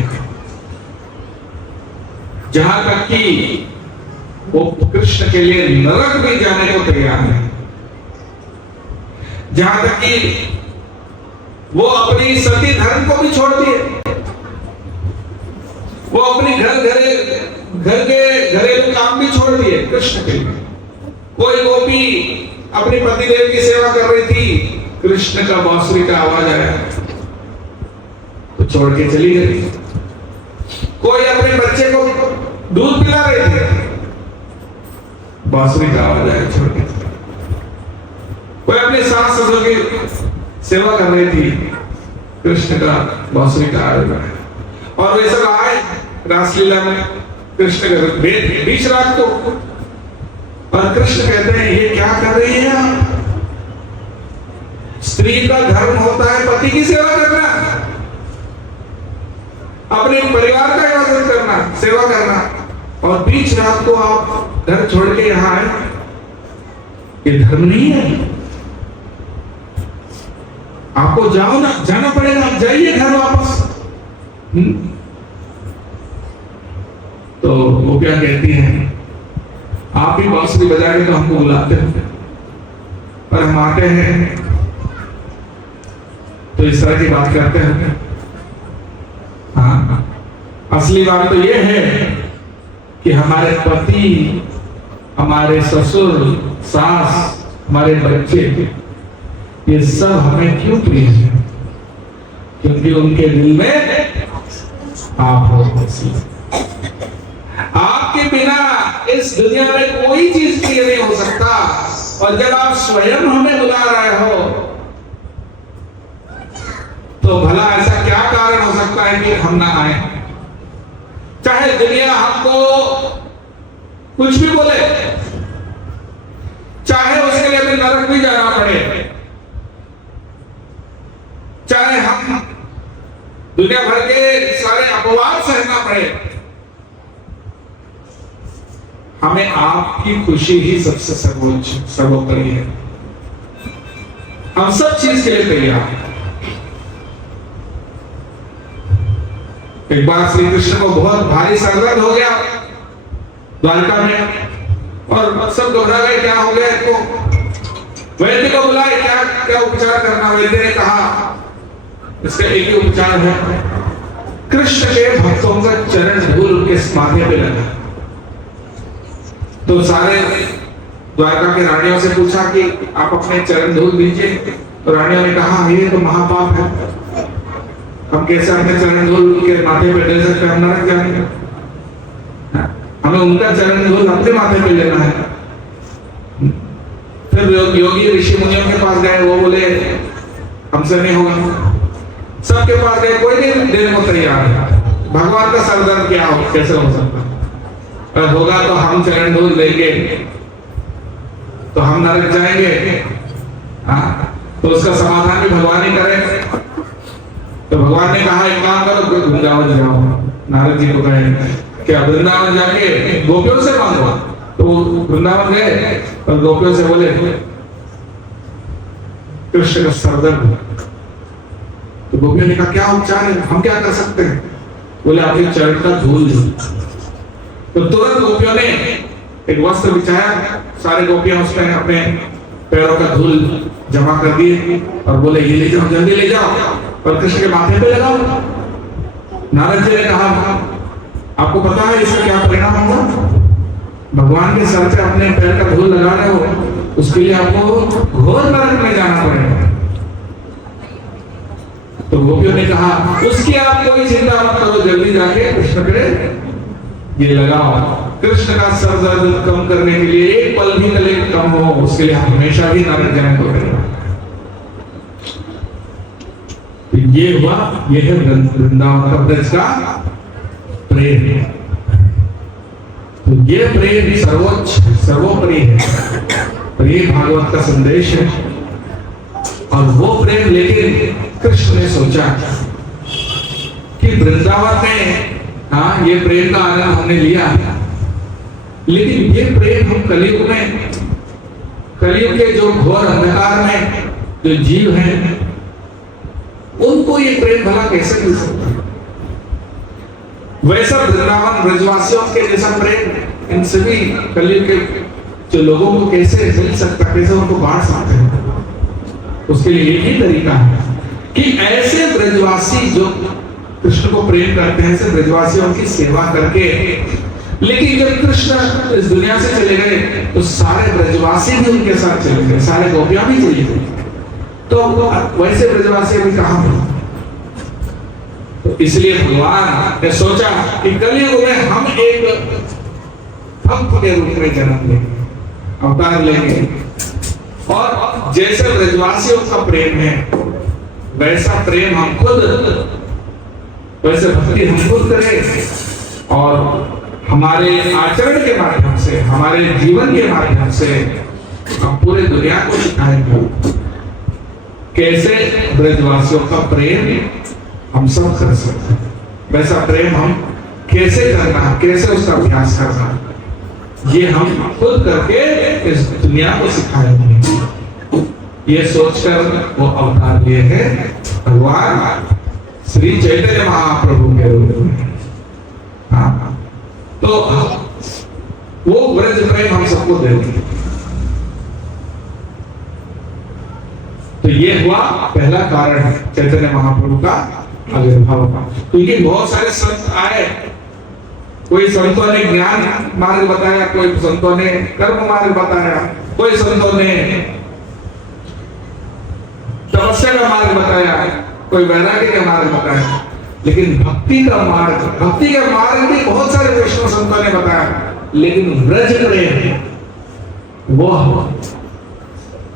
जहां तक कि वो कृष्ण के लिए नरक भी जाने को तैयार है। जहां तक कि वो अपनी सती धर्म को भी छोड़ दिए, वो अपनी घर के घरेलू काम भी छोड़ दिए कृष्ण के लिए। कोई गोपी अपनी पतिदेव की सेवा कर रही थी, कृष्ण का बांसुरी का आवाज आया तो छोड़ के चली गई। कोई अपने बच्चे को दूध पिला रहे थे, बांसुरी का आवाज आया, छोड़ के। कोई अपने सास ससुर की सेवा कर रही थी, कृष्ण का बांसुरी का आवाज आया। और वे सब आए रासलीला में कृष्ण के बीच रात को, और कृष्ण कहते हैं ये क्या कर रही है आप? स्त्री का धर्म होता है पति की सेवा करना, अपने परिवार का हिफाजत करना, सेवा करना, और बीच रात को आप घर छोड़ के यहां आए, ये धर्म नहीं है। आपको जाना पड़ेगा, आप जाइए घर वापस। तो वो क्या कहती हैं, आप ही बांसुरी बजा के तो हमको बुलाते हैं, पर हम आते हैं तो इस तरह की बात करते हैं। हाँ, असली बात तो ये है कि हमारे पति, हमारे ससुर, सास, हमारे बच्चे, ये सब हमें क्यों प्रिय है? क्योंकि उनके दिल में आप हो। आपके बिना इस दुनिया में कोई चीज प्रिय नहीं हो सकता। और जब आप स्वयं हमें बुला रहे हो तो भला ऐसा क्या कारण हो सकता है कि हम ना आए? चाहे दुनिया हमको कुछ भी बोले, चाहे उसके लिए हमें नरक भी जाना पड़े, चाहे हम दुनिया भर के सारे अपवाद सहना पड़े, हमें आपकी खुशी ही सबसे सर्वोच्च सर्वोपरि है। हम सब चीज के लिए तैयार हैं। एक बार श्री कृष्ण को बहुत भारी सरदर्द हो गया द्वारका में, और सब घबरा गए, क्या हो गया इनको? वैद्य को बुलाए, क्या क्या उपचार करना? वैद्य ने कहा इसका एक ही उपचार है, कृष्ण के भक्तों का चरण धूल उनके माथे पे लगा। तो सारे द्वारका के रानियों से पूछा कि आप अपने चरण धूल दीजिए। तो रानियों ने कहा ये तो महापाप है, हम कैसे अपने चरण धूल के माथे पे ले सकते हैं? हम नरक जाएंगे। हमें उनका चरण धूल अपने माथे पे लेना है। फिर योगी ऋषि मुनियों के पास गए, वो बोले हमसे नहीं होगा। सबके पास गए, कोई नहीं देने को तैयार है। भगवान का सरदर्द क्या हो, कैसे हो सकता? अगर होगा तो हम चरण धूल देंगे तो हम नरक जाएंगे। तो उसका समाधान भी भगवान ही करे। तो भगवान ने कहा एक काम करो, वृंदावन जाओ। नारद जी को कहे क्या वृंदावन जाके गोपियों से मांगो। तो वृंदावन गए और गोपियों से बोले कृष्ण का सरदर्द। तो गोपियों ने कहा क्या उपचार है, हम क्या कर सकते हैं? बोले आपके चरण का धूल दो। तो तुरंत गोपियों ने एक वस्त्र बिछाया, सारे गोपियां उसमें अपने पैरों का धूल जमा कर दिए और बोले ये ले जाओ, जल्दी ले जाओ और कृष्ण के माथे पे लगाओ। नारद जी ने कहा आपको पता है इसका क्या परिणाम होगा? भगवान के सर पे अपने पैर का धूल लगा रहे हो, उसके लिए आपको घोर नरक में जाना पड़ेगा। तो गोपियों ने कहा उसकी आप कोई चिंता मत करो, जल्दी जाके कृष्ण पे ये लगाओ। कृष्ण का सरदर्द कम करने के लिए एक पल भी तले कम हो, उसके लिए हमेशा ही नरक जाने को मिलेगा। ये हुआ, ये है वृंदावन का ब्रज का प्रेम। तो ये प्रेम सर्वोच्च सर्वोपरि है, प्रेम भागवत का संदेश है। और वो प्रेम लेके कृष्ण ने सोचा कि वृंदावन में हाँ ये प्रेम का आनंद हमने लिया, लेकिन ये प्रेम हम कलयुग में, कलयुग के जो घोर अंधकार में जो जीव हैं उनको ये प्रेम भला कैसे मिल सकता है? वैसा वृंदावन ब्रजवासियों के जैसा प्रेम इन सभी कलयुग के जो लोगों को कैसे मिल सकता, कैसे उनको बांट सकते हैं, उसके लिए एक ही तरीका है कि ऐसे ब्रजवासी जो कृष्ण को प्रेम करते हैं, ऐसे ब्रजवासी उनकी सेवा करके। लेकिन जब कृष्ण इस दुनिया से चले गए तो सारे ब्रजवासी भी उनके साथ चले गए, सारे गोपियां भी चली गई। तो वैसे ब्रजवासी अभी कहां हैं? तो इसलिए भगवान ने सोचा कि कलयुग में हम एक भक्त के रूप में जन्म लेंगे, अवतार लेंगे, और जैसे ब्रजवासियों का प्रेम है वैसा प्रेम हम खुद, वैसे भक्ति हम खुद करें, और हमारे आचरण के माध्यम से, हमारे जीवन के माध्यम से हम पूरे दुनिया को सिखाएंगे कैसे ब्रजवासियों का प्रेम हम सब कर सकते हैं। वैसा प्रेम हम कैसे करना, कैसे उसका अभ्यास करना, ये हम खुद करके इस दुनिया को सिखाएंगे। ये सोचकर वो अवतार लिए हैं भगवान श्री चैतन्य महाप्रभु के रूप में। हाँ, तो वो ब्रज प्रेम हम सबको देते हैं। तो ये हुआ पहला कारण चैतन्य महाप्रभु का आविर्भाव का। क्योंकि बहुत सारे संत आए, कोई संतों ने ज्ञान मार्ग बताया, कोई संतों ने कर्म मार्ग बताया, कोई संतों ने तपस्या का मार्ग बताया, कोई वैराग्य का मार्ग बताया, लेकिन भक्ति का मार्ग भी बहुत सारे वैष्णव संतों ने बताया, लेकिन ब्रज प्रेम वो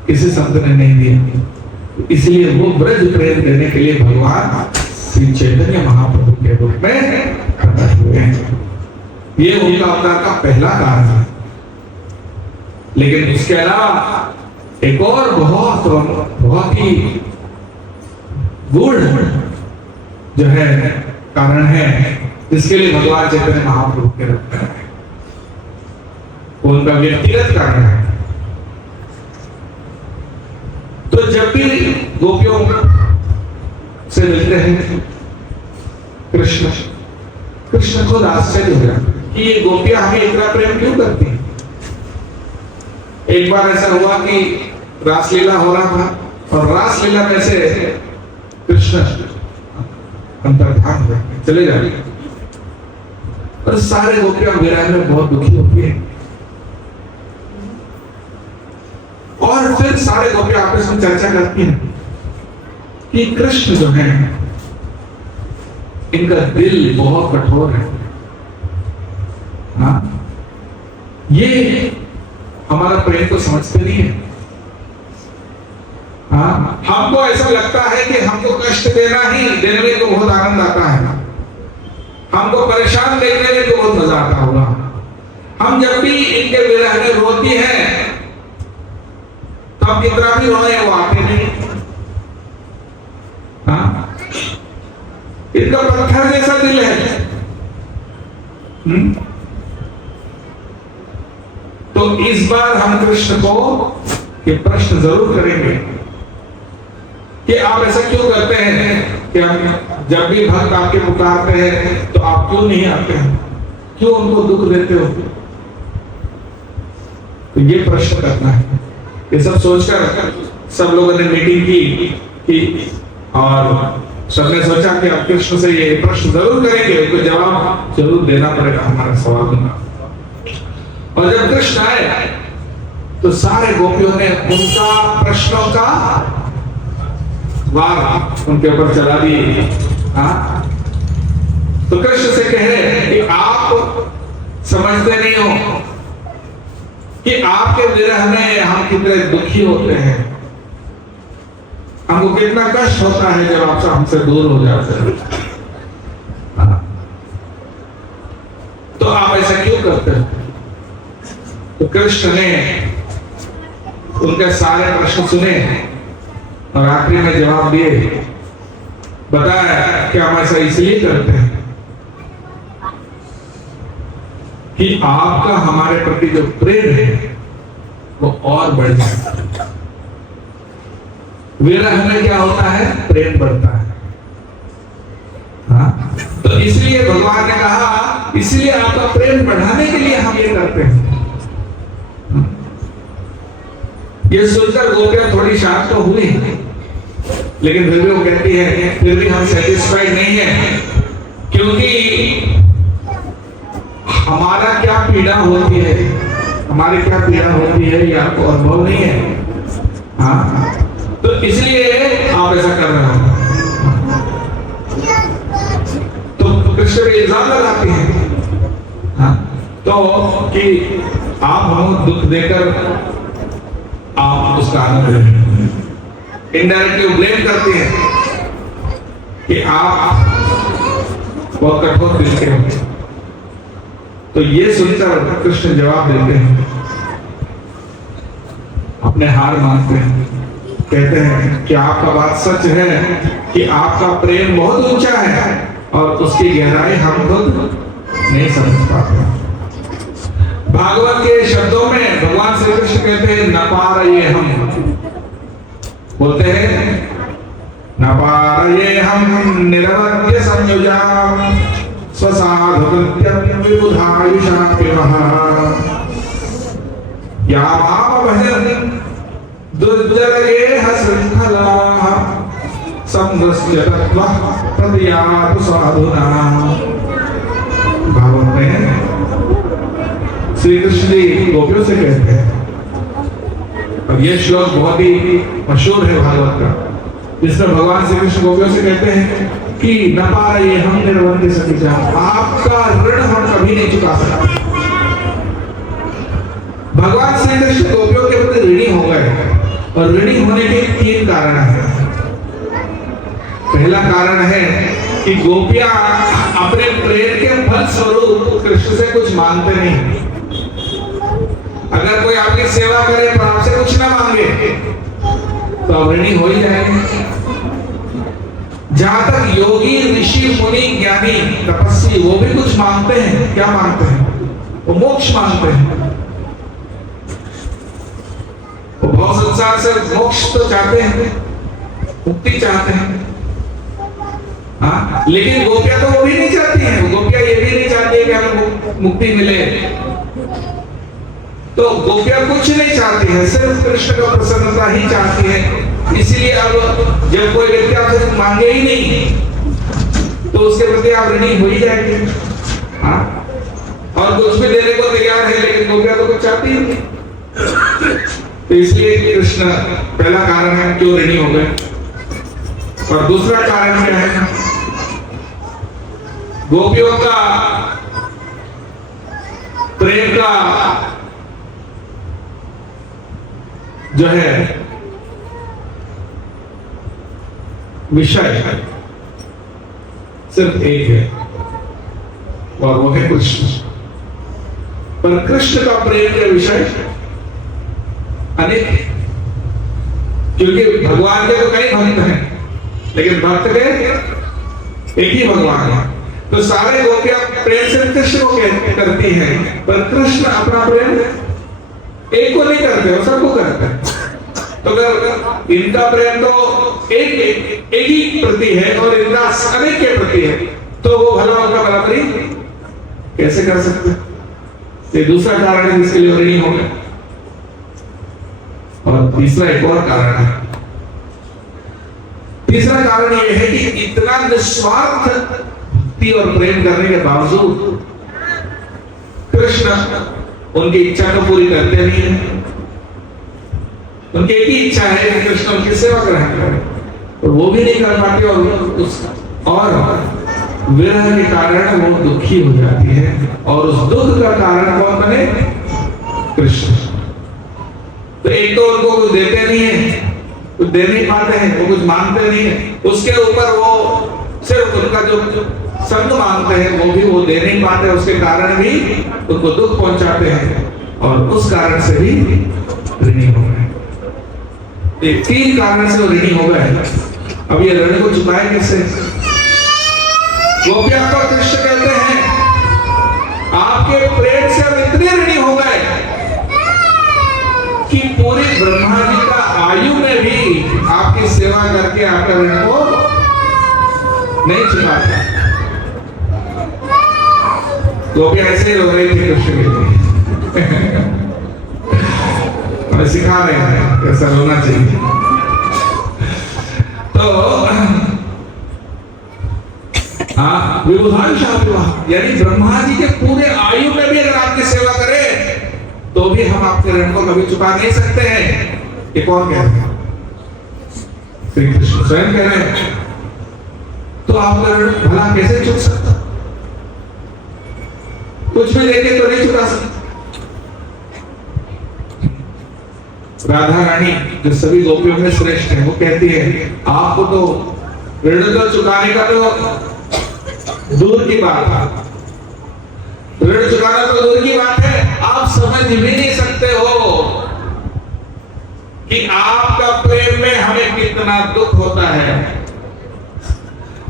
किसी संत ने नहीं दिया। इसलिए वो ब्रज प्रेम देने के लिए भगवान श्री चैतन्य महाप्रभु के रूप में प्रकट हुए हैं। ये उनका अवतार का पहला कारण है। लेकिन इसके अलावा एक और बहुत ही गूढ़ जो है कारण है जिसके लिए भगवान चैतन्य महाप्रभु के रूप में है, उनका व्यक्तिगत कारण है। तो जब भी गोपियों से मिलते हैं कृष्ण खुद आश्चर्य हो जाता है कि ये गोपियां हमें इतना प्रेम क्यों करती हैं। एक बार ऐसा हुआ कि रासलीला हो रहा था और रासलीला में से कृष्ण अंतर्धान हुए, चले जाते, और सारे गोपियां विरह में बहुत दुखी होती है। और फिर सारे गोपियां आपस में चर्चा करती हैं कि कृष्ण जो है इनका दिल बहुत कठोर है। हाँ, ये हमारा प्रेम तो समझते नहीं है। हाँ, हमको ऐसा लगता है कि हमको कष्ट देने में तो बहुत आनंद आता है, हमको परेशान देखने में तो बहुत मजा आता होगा। हम जब भी इनके विरह में रोती हैं तब कितना भी रोए वो आते नहीं। हाँ, इनका पत्थर जैसा दिल है। तो इस बार हम कृष्ण को ये प्रश्न जरूर करेंगे कि आप ऐसा क्यों करते हैं कि हम जब भी भक्त आपके पुकारते हैं तो आप क्यों नहीं आते हैं, क्यों उनको दुख देते हो। तो ये प्रश्न करना है। ये सब सोचकर सब लोगों ने मीटिंग की और सबने सोचा कि अब कृष्ण से ये प्रश्न जरूर करेंगे, उनको जवाब जरूर देना पड़ेगा हमारा सवाल का। और जब कृष्ण आए तो सारे गोपियों ने उनका प्रश्नों का वार उनके ऊपर चला दिए। तो कृष्ण से कहे कि आप समझते नहीं हो कि आपके विरह में हम कितने दुखी होते हैं, हमको कितना कष्ट होता है जब आप हमसे दूर हो जाते हैं। तो आप ऐसा क्यों करते हो। तो कृष्ण ने उनके सारे प्रश्न सुने और आखिरी में जवाब दिए, बताया कि हम ऐसा इसलिए करते हैं कि आपका हमारे प्रति जो प्रेम है वो और बढ़ जाए। विरह में क्या होता है, प्रेम बढ़ता है। हाँ? तो इसलिए भगवान ने कहा, इसलिए आपका प्रेम बढ़ाने के लिए हम ये करते हैं। ये सुनकर गोपियां थोड़ी शांत तो हुई, लेकिन फिर भी वो कहती है फिर भी हम सेटिस्फाइड नहीं है, क्योंकि हमारा क्या पीड़ा होती है, हमारी क्या पीड़ा होती है ये आपको अनुभव नहीं है। हाँ, तो इसलिए आप ऐसा कर रहे हो। तो कृष्ण भी इल्जाम लगाते हैं, हाँ, तो कि आप हमें दुख देकर आप उसका आनंद लें। इनडायरेक्टली ब्लेम करते हैं कि आप बहुत कठोर दिल के हो। तो ये सुनकर कृष्ण जवाब देते हैं, अपने हार मानते हैं, कहते हैं कि आपका बात सच है कि आपका प्रेम बहुत ऊंचा है और उसकी गहराई हम खुद नहीं समझ पाते। भागवत के शब्दों में भगवान श्री कृष्ण कहते हैं, न पारये हम, बोलते हैं न पारये हम निरवध्य संयुजा स्वसाधु कृत्यं विबुधायुषा पिबः या माम भजन दुर्जरगेह शृंखलाः संगस्य तत्त्वः प्रदयातु साधुना। भागवत में श्री कृष्ण जी गोपियों से कहते हैं, अब ये श्लोक बहुत ही मशहूर है भागवत का, जिसमें भगवान श्री कृष्ण गोपियों से कहते हैं कि न पारये हम निरवध्य संयुजा, आपका ऋण हम कभी नहीं चुका सकते। भगवान श्री कृष्ण गोपियों के प्रति ऋणी हो गए, और ऋणी होने के 3 कारण हैं। पहला कारण है कि गोपियां अपने प्रेम के फल स्वरूप कृष्ण से कुछ मांगते नहीं। अगर कोई आपकी सेवा करे पर आपसे कुछ ना मांगे तो आप ऋणी हो ही जाएंगे। जहां तक योगी, ऋषि, मुनि, ज्ञानी, तपस्वी वो भी कुछ मांगते हैं। क्या मांगते हैं? वो मोक्ष मांगते हैं, वो भव संसार से मोक्ष तो चाहते हैं, मुक्ति चाहते हैं। हाँ, लेकिन गोपियां तो वो भी नहीं चाहती हैं। गोपियां ये भी नहीं चाहती कि हमें मुक्ति मिले। तो गोपियां कुछ नहीं चाहती है, सिर्फ कृष्ण का प्रसन्नता ही चाहती है। इसलिए अब जब कोई व्यक्ति आपसे मांगे ही नहीं तो उसके प्रति आप ऋणी हो ही जाएंगे। हाँ, और कुछ भी देने को तैयार है, लेकिन गोपियां तो कुछ चाहती ही नहीं। तो इसलिए कृष्ण पहला कारण है क्यों ऋणी हो गए। और दूसरा कारण क्या है? गोपियों का प्रेम का जो है विषय सिर्फ एक है, और वो है कृष्ण। पर कृष्ण का प्रेम के विषय अनेक है, क्योंकि भगवान के तो कई भक्त हैं, लेकिन भक्त के एक ही भगवान है। तो सारे गोपियां प्रेम से कृष्ण को करती हैं, पर कृष्ण अपना प्रेम एक को नहीं करते, वो सबको करते हैं। तो अगर इनका प्रेम तो एक ही प्रति है और इनका अनेक के प्रति है, तो वो भला उनका बराबरी कैसे कर सकते? ये दूसरा कारण है जिसके लिए ऋणी हो गए। और तीसरा एक और कारण है। तीसरा कारण यह है कि इतना निस्वार्थ भक्ति और प्रेम करने के बावजूद कृष्ण उनकी इच्छा को पूरी करते नहीं है। उनकी एक ही इच्छा है कि कृष्ण उनकी सेवा ग्रहण करें, तो वो भी नहीं कर पाते, और विरह के कारण वो दुखी हो जाती है, और उस दुख का कारण कौन बने? कृष्ण। तो एक तो उनको कुछ देते नहीं है, कुछ दे नहीं पाते हैं, वो कुछ मांगते नहीं है, उसके ऊपर वो सिर्फ उनका जो संग मांगते हैं वो भी वो दे नहीं पाते, उसके कारण भी उनको दुख पहुंचाते हैं, और उस कारण से भी ऋणी हो गए। 3 कारण से वो ऋणी हो गए। अब ये ऋण को चुकाए कैसे? गोपियां को कृष्ण कहते हैं, आपके प्रेम से हम इतने ऋणी हो गए कि पूरी ब्रह्मा जी का आयु में भी आपकी सेवा करके आपका ऋण को नहीं चुकाता। तो भी ऐसे ही रो रही थी कृष्ण के लिए। और सिखा रहे हैं कैसा रोना चाहिए। तो विबुधान शाह यानी ब्रह्मा जी के पूरे आयु में भी अगर आपकी सेवा करें तो भी हम आपके ऋण को कभी चुका नहीं सकते हैं। ये कौन कह रहे हैं? श्री कृष्ण स्वयं कह रहे हैं। तो आपका ऋण भला कैसे चुक सकता? कुछ भी लेके तो नहीं चुका सकता। राधा रानी जो सभी गोपियों में श्रेष्ठ है, वो कहती है आपको तो ऋण तो चुकाने का तो दूर की बात है, ऋण चुकाना तो दूर की बात है, आप समझ भी नहीं सकते हो कि आपका प्रेम में हमें कितना दुख होता है,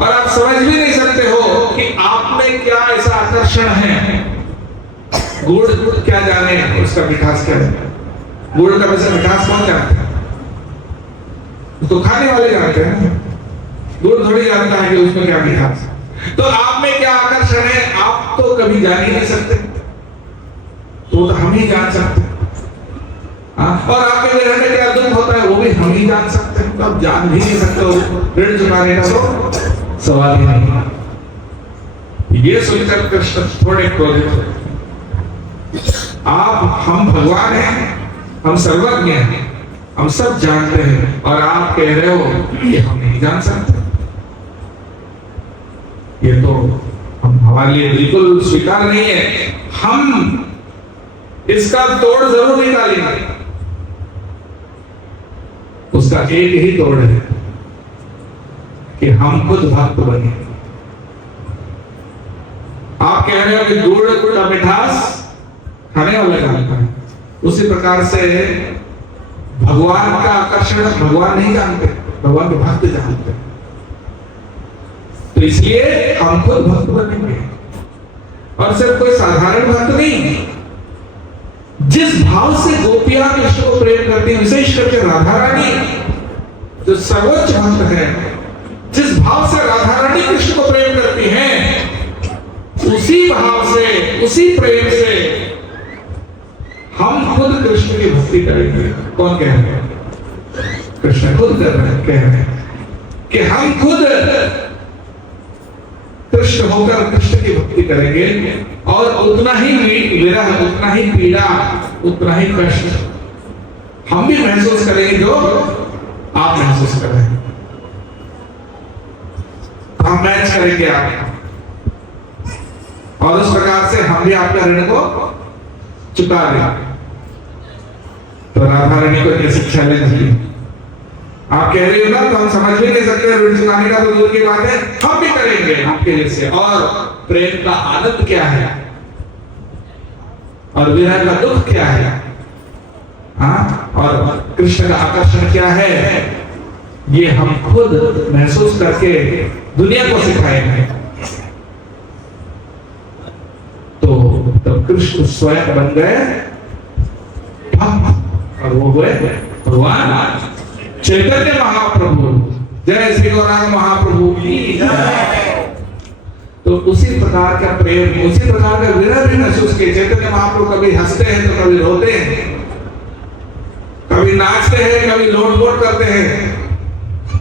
और आप समझ भी नहीं सकते हो कि आप में क्या ऐसा आकर्षण है। गुड़ क्या जाने उसका मिठास क्या है? गुड़ का वैसे मिठास कौन जानता है? तो खाने वाले जानते हैं, गुड़ थोड़ी जानता है कि उसमें क्या मिठास है। तो आप में क्या आकर्षण है आप तो कभी जान ही नहीं सकते, तो हम ही जान सकते हैं। और आपके विरह में क्या दुख होता है वो भी हम ही जान सकते हैं। तो आप जान भी नहीं सकते हो, ऋण चुकाने का तो सवाल ही नहीं। ये सुनकर कृष्ण थोड़े क्रोधित हुए। हम भगवान हैं, हम सर्वज्ञ हैं, हम सब जानते हैं, और आप कह रहे हो कि हम नहीं जान सकते। ये तो हमारे लिए बिल्कुल स्वीकार नहीं है। हम इसका तोड़ जरूर निकालेंगे। उसका एक ही तोड़ है कि हम खुद भक्त बने। आप कह रहे हो कि गुड़ का मिठास खाने वाला जानता है, उसी प्रकार से भगवान का आकर्षण भगवान नहीं जानते, भगवान के भक्त जानते हैं। तो इसलिए हम खुद भक्त बनेंगे, और सिर्फ कोई साधारण भक्त नहीं। जिस भाव से गोपियां कृष्ण को प्रेम करती, विशेष करके राधा रानी जो सर्वोच्च भक्त है, जिस भाव से राधा रानी कृष्ण को प्रेम करती हैं, उसी भाव से, उसी प्रेम से हम खुद कृष्ण की भक्ति करेंगे। कौन कह रहे हैं? कृष्ण खुद कह रहे हैं कि हम खुद कृष्ण होकर कृष्ण की भक्ति करेंगे, और उतना ही विरह, उतना ही पीड़ा, उतना ही कष्ट हम भी महसूस करेंगे जो आप महसूस कर रहे हैं। हम मैच करेंगे आप, और उस प्रकार से हम भी आपके ऋण को चुका देंगे। तो राधा रानी को कैसे चैलेंज की? आप कह रही हो ना, तो हम समझ भी नहीं सकते, ऋण चुकाने का तो दूर की बात है, हम भी करेंगे आपके जैसे। और प्रेम का आनंद क्या है, और विरह का दुख क्या है, और कृष्ण का आकर्षण क्या है, ये हम खुद महसूस करके दुनिया को सिखाएंगे। तो तब कृष्ण स्वयं बन गए भक्त, और वो हुए भगवान चैतन्य महाप्रभु। जय श्री गौरांग महाप्रभु की जय। तो उसी प्रकार का प्रेम, उसी प्रकार का विरह भी महसूस किए। चैतन्य महाप्रभु कभी हंसते हैं तो कभी रोते हैं, कभी नाचते हैं, कभी लोट करते हैं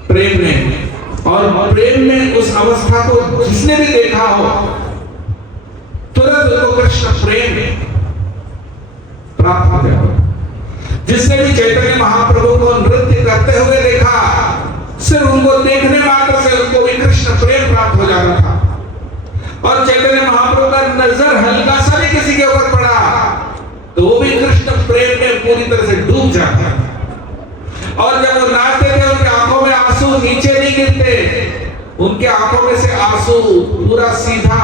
प्रेम में। और प्रेम में उस अवस्था को जिसने भी देखा हो, तुरंत उसको कृष्ण प्रेम प्राप्त हो गया। जिसने भी चैतन्य महाप्रभु को नृत्य करते हुए देखा, सिर्फ उनको देखने मात्र से उनको भी कृष्ण प्रेम प्राप्त हो जाता था। और चैतन्य महाप्रभु का नजर हल्का सा भी किसी के ऊपर पड़ा तो वो भी कृष्ण प्रेम में पूरी तरह से डूब जाता था। और जब वो नाचते थे, उनकी आंखों में आंसू नीचे नहीं गिरते, उनके आंखों में से आंसू पूरा सीधा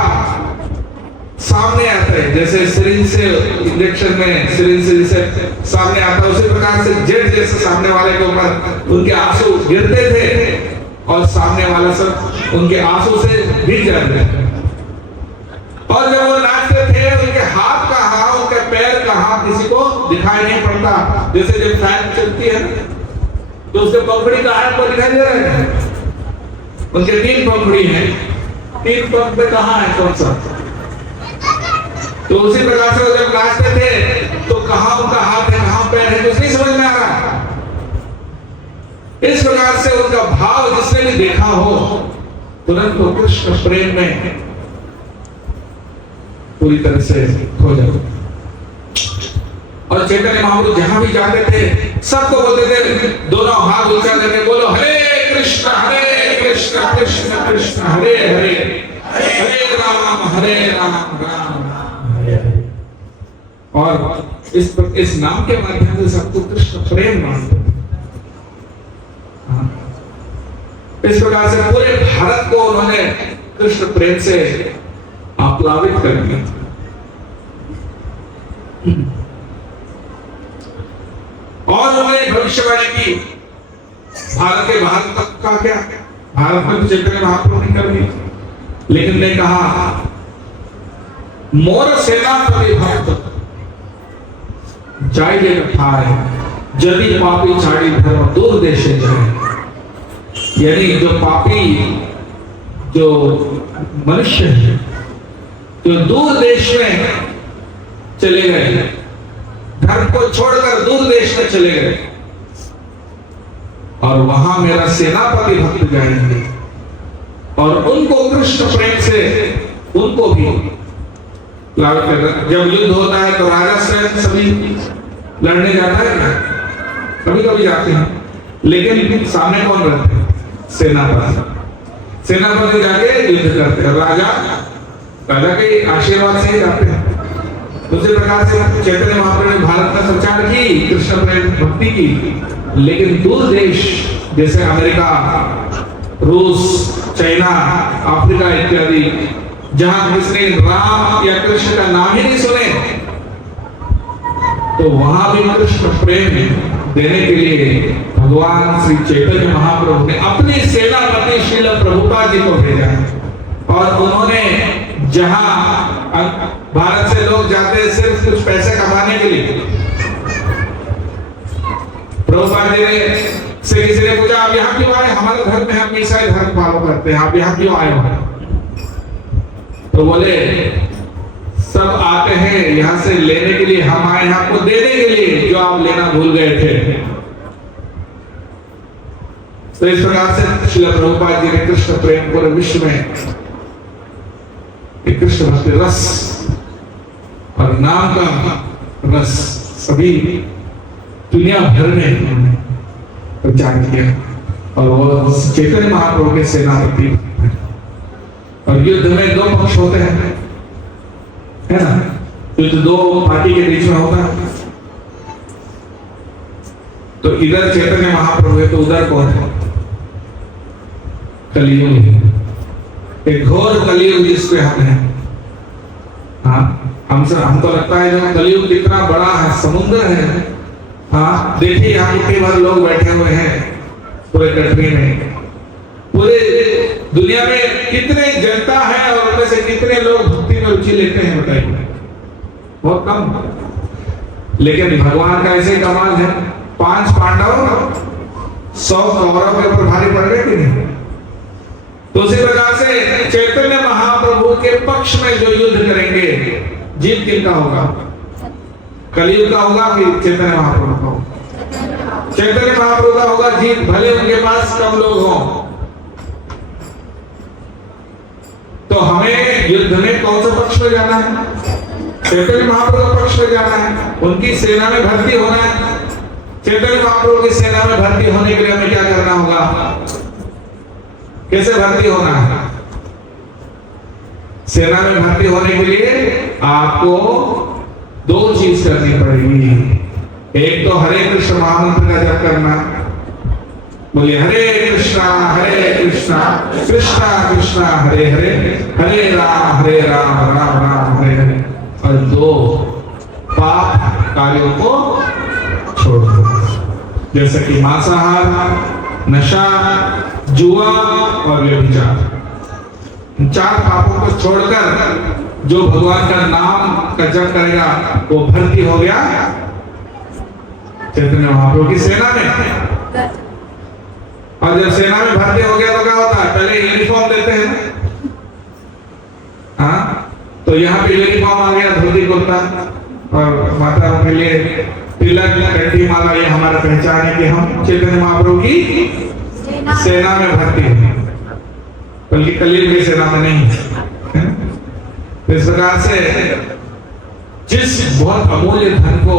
सामने आता है। जैसे सिरिंज से इंजेक्शन में सिरिंज से जैसे सामने आता है, उसी प्रकार से जेट जैसे सामने वाले के ऊपर उनके आंसू गिरते थे, और सामने वाला सब उनके आंसू से भीग जाते थे। और जब वो नाचते थे, उनके हाथ कहाँ, उनके पैर कहाँ किसी को दिखाई नहीं पड़ता। जैसे जब फैन चलती है तो उसके पंखुड़ी कहाँ है, आपको दिखाई दे रहा है? उनके 3 पंखुड़ी हैं, 3 पंख पे कहाँ है, कौन सा? तो उसी प्रकार से वो जब नाचते थे तो कहां उनका हाथ है कहां पैर है कुछ नहीं समझ में आ रहा। इस प्रकार से उनका भाव जिसने भी देखा हो तुरंत वो कृष्ण प्रेम में पूरी तरह से खो जाओ। और चैतन्य महाप्रभु जहां भी जाते थे सबको बोलते थे, दोनों हाथ ऊंचा करके बोलो हरे कृष्ण कृष्ण कृष्ण हरे हरे, हरे राम राम राम हरे हरे। और इस नाम के माध्यम से सबको कृष्ण प्रेम मानते। इस प्रकार से पूरे भारत को उन्होंने कृष्ण प्रेम से आप्लावित कर दिया। और उन्होंने भविष्यवाणी की भारत के बाहर तक का क्या, भारत में तो चैतन्य महाप्रभु ने कर दी, लेकिन ने कहा मोर सेनापति भक्त जाय जे ठाए यदि पापी छाड़ी धर्म दूर देशे जाए। यानी जो पापी जो मनुष्य है जो दूर देश में चले गए, धर्म को छोड़कर दूर देश में चले गए और वहां मेरा सेनापति भक्त जाएंगे और उनको कृष्ण प्रेम से उनको भी लाभ करना। जब युद्ध होता है तो राजा स्वयं सभी लड़ने जाता है ना, कभी कभी जाते हैं, लेकिन सामने कौन रहते हैं? सेनापति। सेनापति जाके युद्ध करते हैं, राजा के आशीर्वाद से ही जाते हैं। दूसरे प्रकार से चैतन्य महाप्रभु ने भारत का प्रचार की, कृष्ण प्रेम भक्ति की, लेकिन दूर देश जैसे अमेरिका, रूस, चाइना, अफ्रीका इत्यादि जहां किसने राम या कृष्ण का नाम ही नहीं सुने, तो वहां भी कृष्ण प्रेम देने के लिए भगवान श्री चैतन्य महाप्रभु ने अपनी सेनापति श्रील प्रभुपाद जी को भेजा। और उन्होंने जहां भारत से लोग जाते हैं सिर्फ कुछ पैसे कमाने के लिए, प्रभुपाद जी ने से किसी ने पूछा आप यहाँ क्यों आए? हमारे घर में हम ईसाई धर्म फॉलो करते हैं, आप यहाँ क्यों आए हो? तो बोले सब आते हैं यहाँ से लेने के लिए, हम आए आपको देने के लिए जो आप लेना भूल गए थे। तो इस प्रकार से श्रील प्रभुपाद जी ने कृष्ण प्रेम पूरे विश्व में कृष्ण भक्ति रस और नाम का रस सभी दुनिया भर में प्रचार किया। और वो चैतन्य महाप्रभु के सेनापति। और युद्ध में दो पक्ष होते हैं, है ना? युद्ध दो पार्टी के बीच में होता है। तो इधर चैतन्य महाप्रभु है तो उधर कौन है? कलियुग, एक घोर कलियुग जिसपे हम हैं। हाँ, हमको लगता है जो कलियुग कितना बड़ा है, समुद्र है। हाँ, देखिए यहाँ कितने बार लोग बैठे हुए हैं पूरे कंट्री में, पूरे दुनिया में कितने जनता है और उनमें से कितने लोग भक्ति में रुचि लेते हैं बताइए? बहुत कम। लेकिन भगवान का ऐसे कमाल है, 5 पांडव 100 कौरव के ऊपर भारी पड़ गए कि नहीं? तो उसी प्रकार से चैतन्य महाप्रभु के पक्ष में जो युद्ध करेंगे, जीत किनका होगा? कलियुग का होगा कि चैतन्य महाप्रभु का होगा? चैतन्य महाप्रभु का होगा जीत, भले उनके पास कम लोग हों। तो हमें युद्ध में कौन सा पक्ष में जाना है? चैतन्य महाप्रभु पक्ष में जाना है, उनकी सेना में भर्ती होना है। चैतन्य महाप्रभु की सेना में भर्ती होने के लिए हमें क्या करना होगा? कैसे भर्ती होना है? सेना में भर्ती होने के लिए आपको 2 चीज करनी पड़ेगी। एक तो हरे कृष्ण महामंत्र का जप करना, बोलिए हरे कृष्णा कृष्णा कृष्णा हरे हरे, हरे राम राम राम हरे हरे। और 2 पाप कार्यों को छोड़ दो, जैसे कि मांसाहार, नशा, जुआ और व्यभिचार। 4 पापों को छोड़कर जो भगवान का नाम का जप करेगा वो भर्ती हो गया चैतन्य महाप्रभु की सेना में। और जब सेना में भर्ती हो गया तो क्या होता है? पहले यूनिफॉर्म देते हैं। हाँ, तो यहाँ पे यूनिफॉर्म आ गया, धोती कुर्ता, और माताओं के लिए तिलक कंठी माला। ये हमारा पहचान है कि हम चैतन्य महाप्रभु की सेना में भर्ती हैं, बल्कि कलील की सेना में नहीं। इस प्रकार से जिस बहुत अमूल्य धन को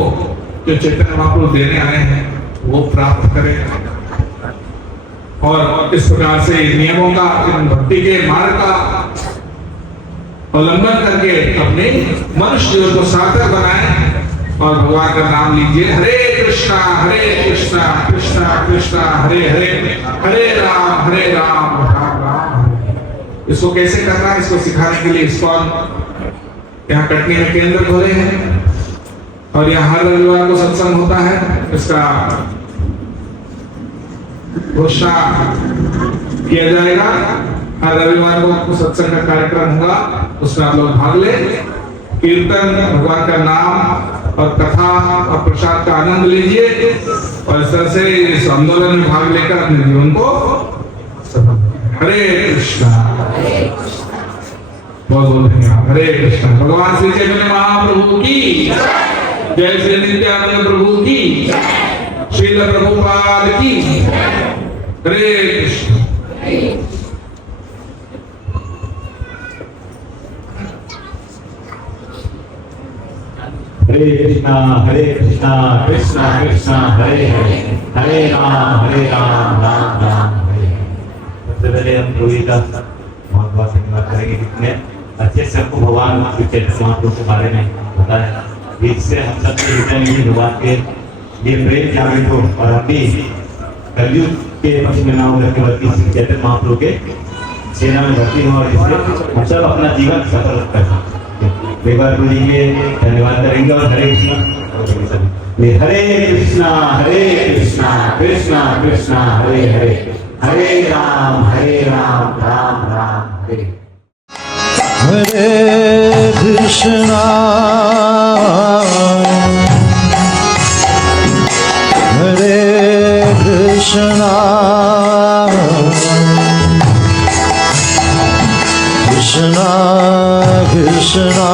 जो चैतन्य महाप्रभु देने आए हैं वो प्राप्त करें, और इस प्रकार से नियमों का, भक्ति के मार्ग का उल्लंघन करके अपने मनुष्य जीवन को सार्थक बनाए और भगवान का नाम लीजिए। हरे कृष्णा कृष्णा कृष्णा हरे हरे, हरे राम राम राम हरे। इसको कैसे करना है, इसको सिखाने के लिए इस्कॉन यहाँ कटनी में केंद्र खोले हैं, और यहाँ हर रविवार को सत्संग होता है। इसका घोषणा किया जाएगा, हर रविवार को सत्संग का कार्यक्रम होगा, उसमें आप लोग भाग ले। कीर्तन, भगवान का नाम और कथा और प्रसाद का आनंद लीजिए, और इस तरह से इस आंदोलन में भाग लेकर अपने जीवन को हरे कृष्णा। बहुत बहुत धन्यवाद। हरे कृष्णा। भगवान श्री चैतन्य महाप्रभु की जय, श्री नित्यानंद प्रभु की, श्रील प्रभुपाद की। हरे कृष्ण। हरे कृष्णा कृष्णा कृष्णा हरे हरे, हरे राम राम राम हरे हरे। सबसे पहले हम प्रभु का बहुत बहुत धन्यवाद करेंगे, कितने अच्छे से हमको भगवान चैतन्य महाप्रभु के बारे में बताया, जिससे हम सबसे हृदय भगवान के ये प्रेम जागृत हो, और हम भी कलयुग के पक्ष में ना होकर के बल्कि श्री चैतन्य महाप्रभु के सेना में भर्ती हो, और इससे हम सब अपना जीवन सफल कर एक बार गुरु जी के धन्यवाद करेंगे। और हरे कृष्णा कृष्णा कृष्णा हरे हरे, हरे राम राम राम हरे। हरे कृष्णा कृष्णा कृष्णा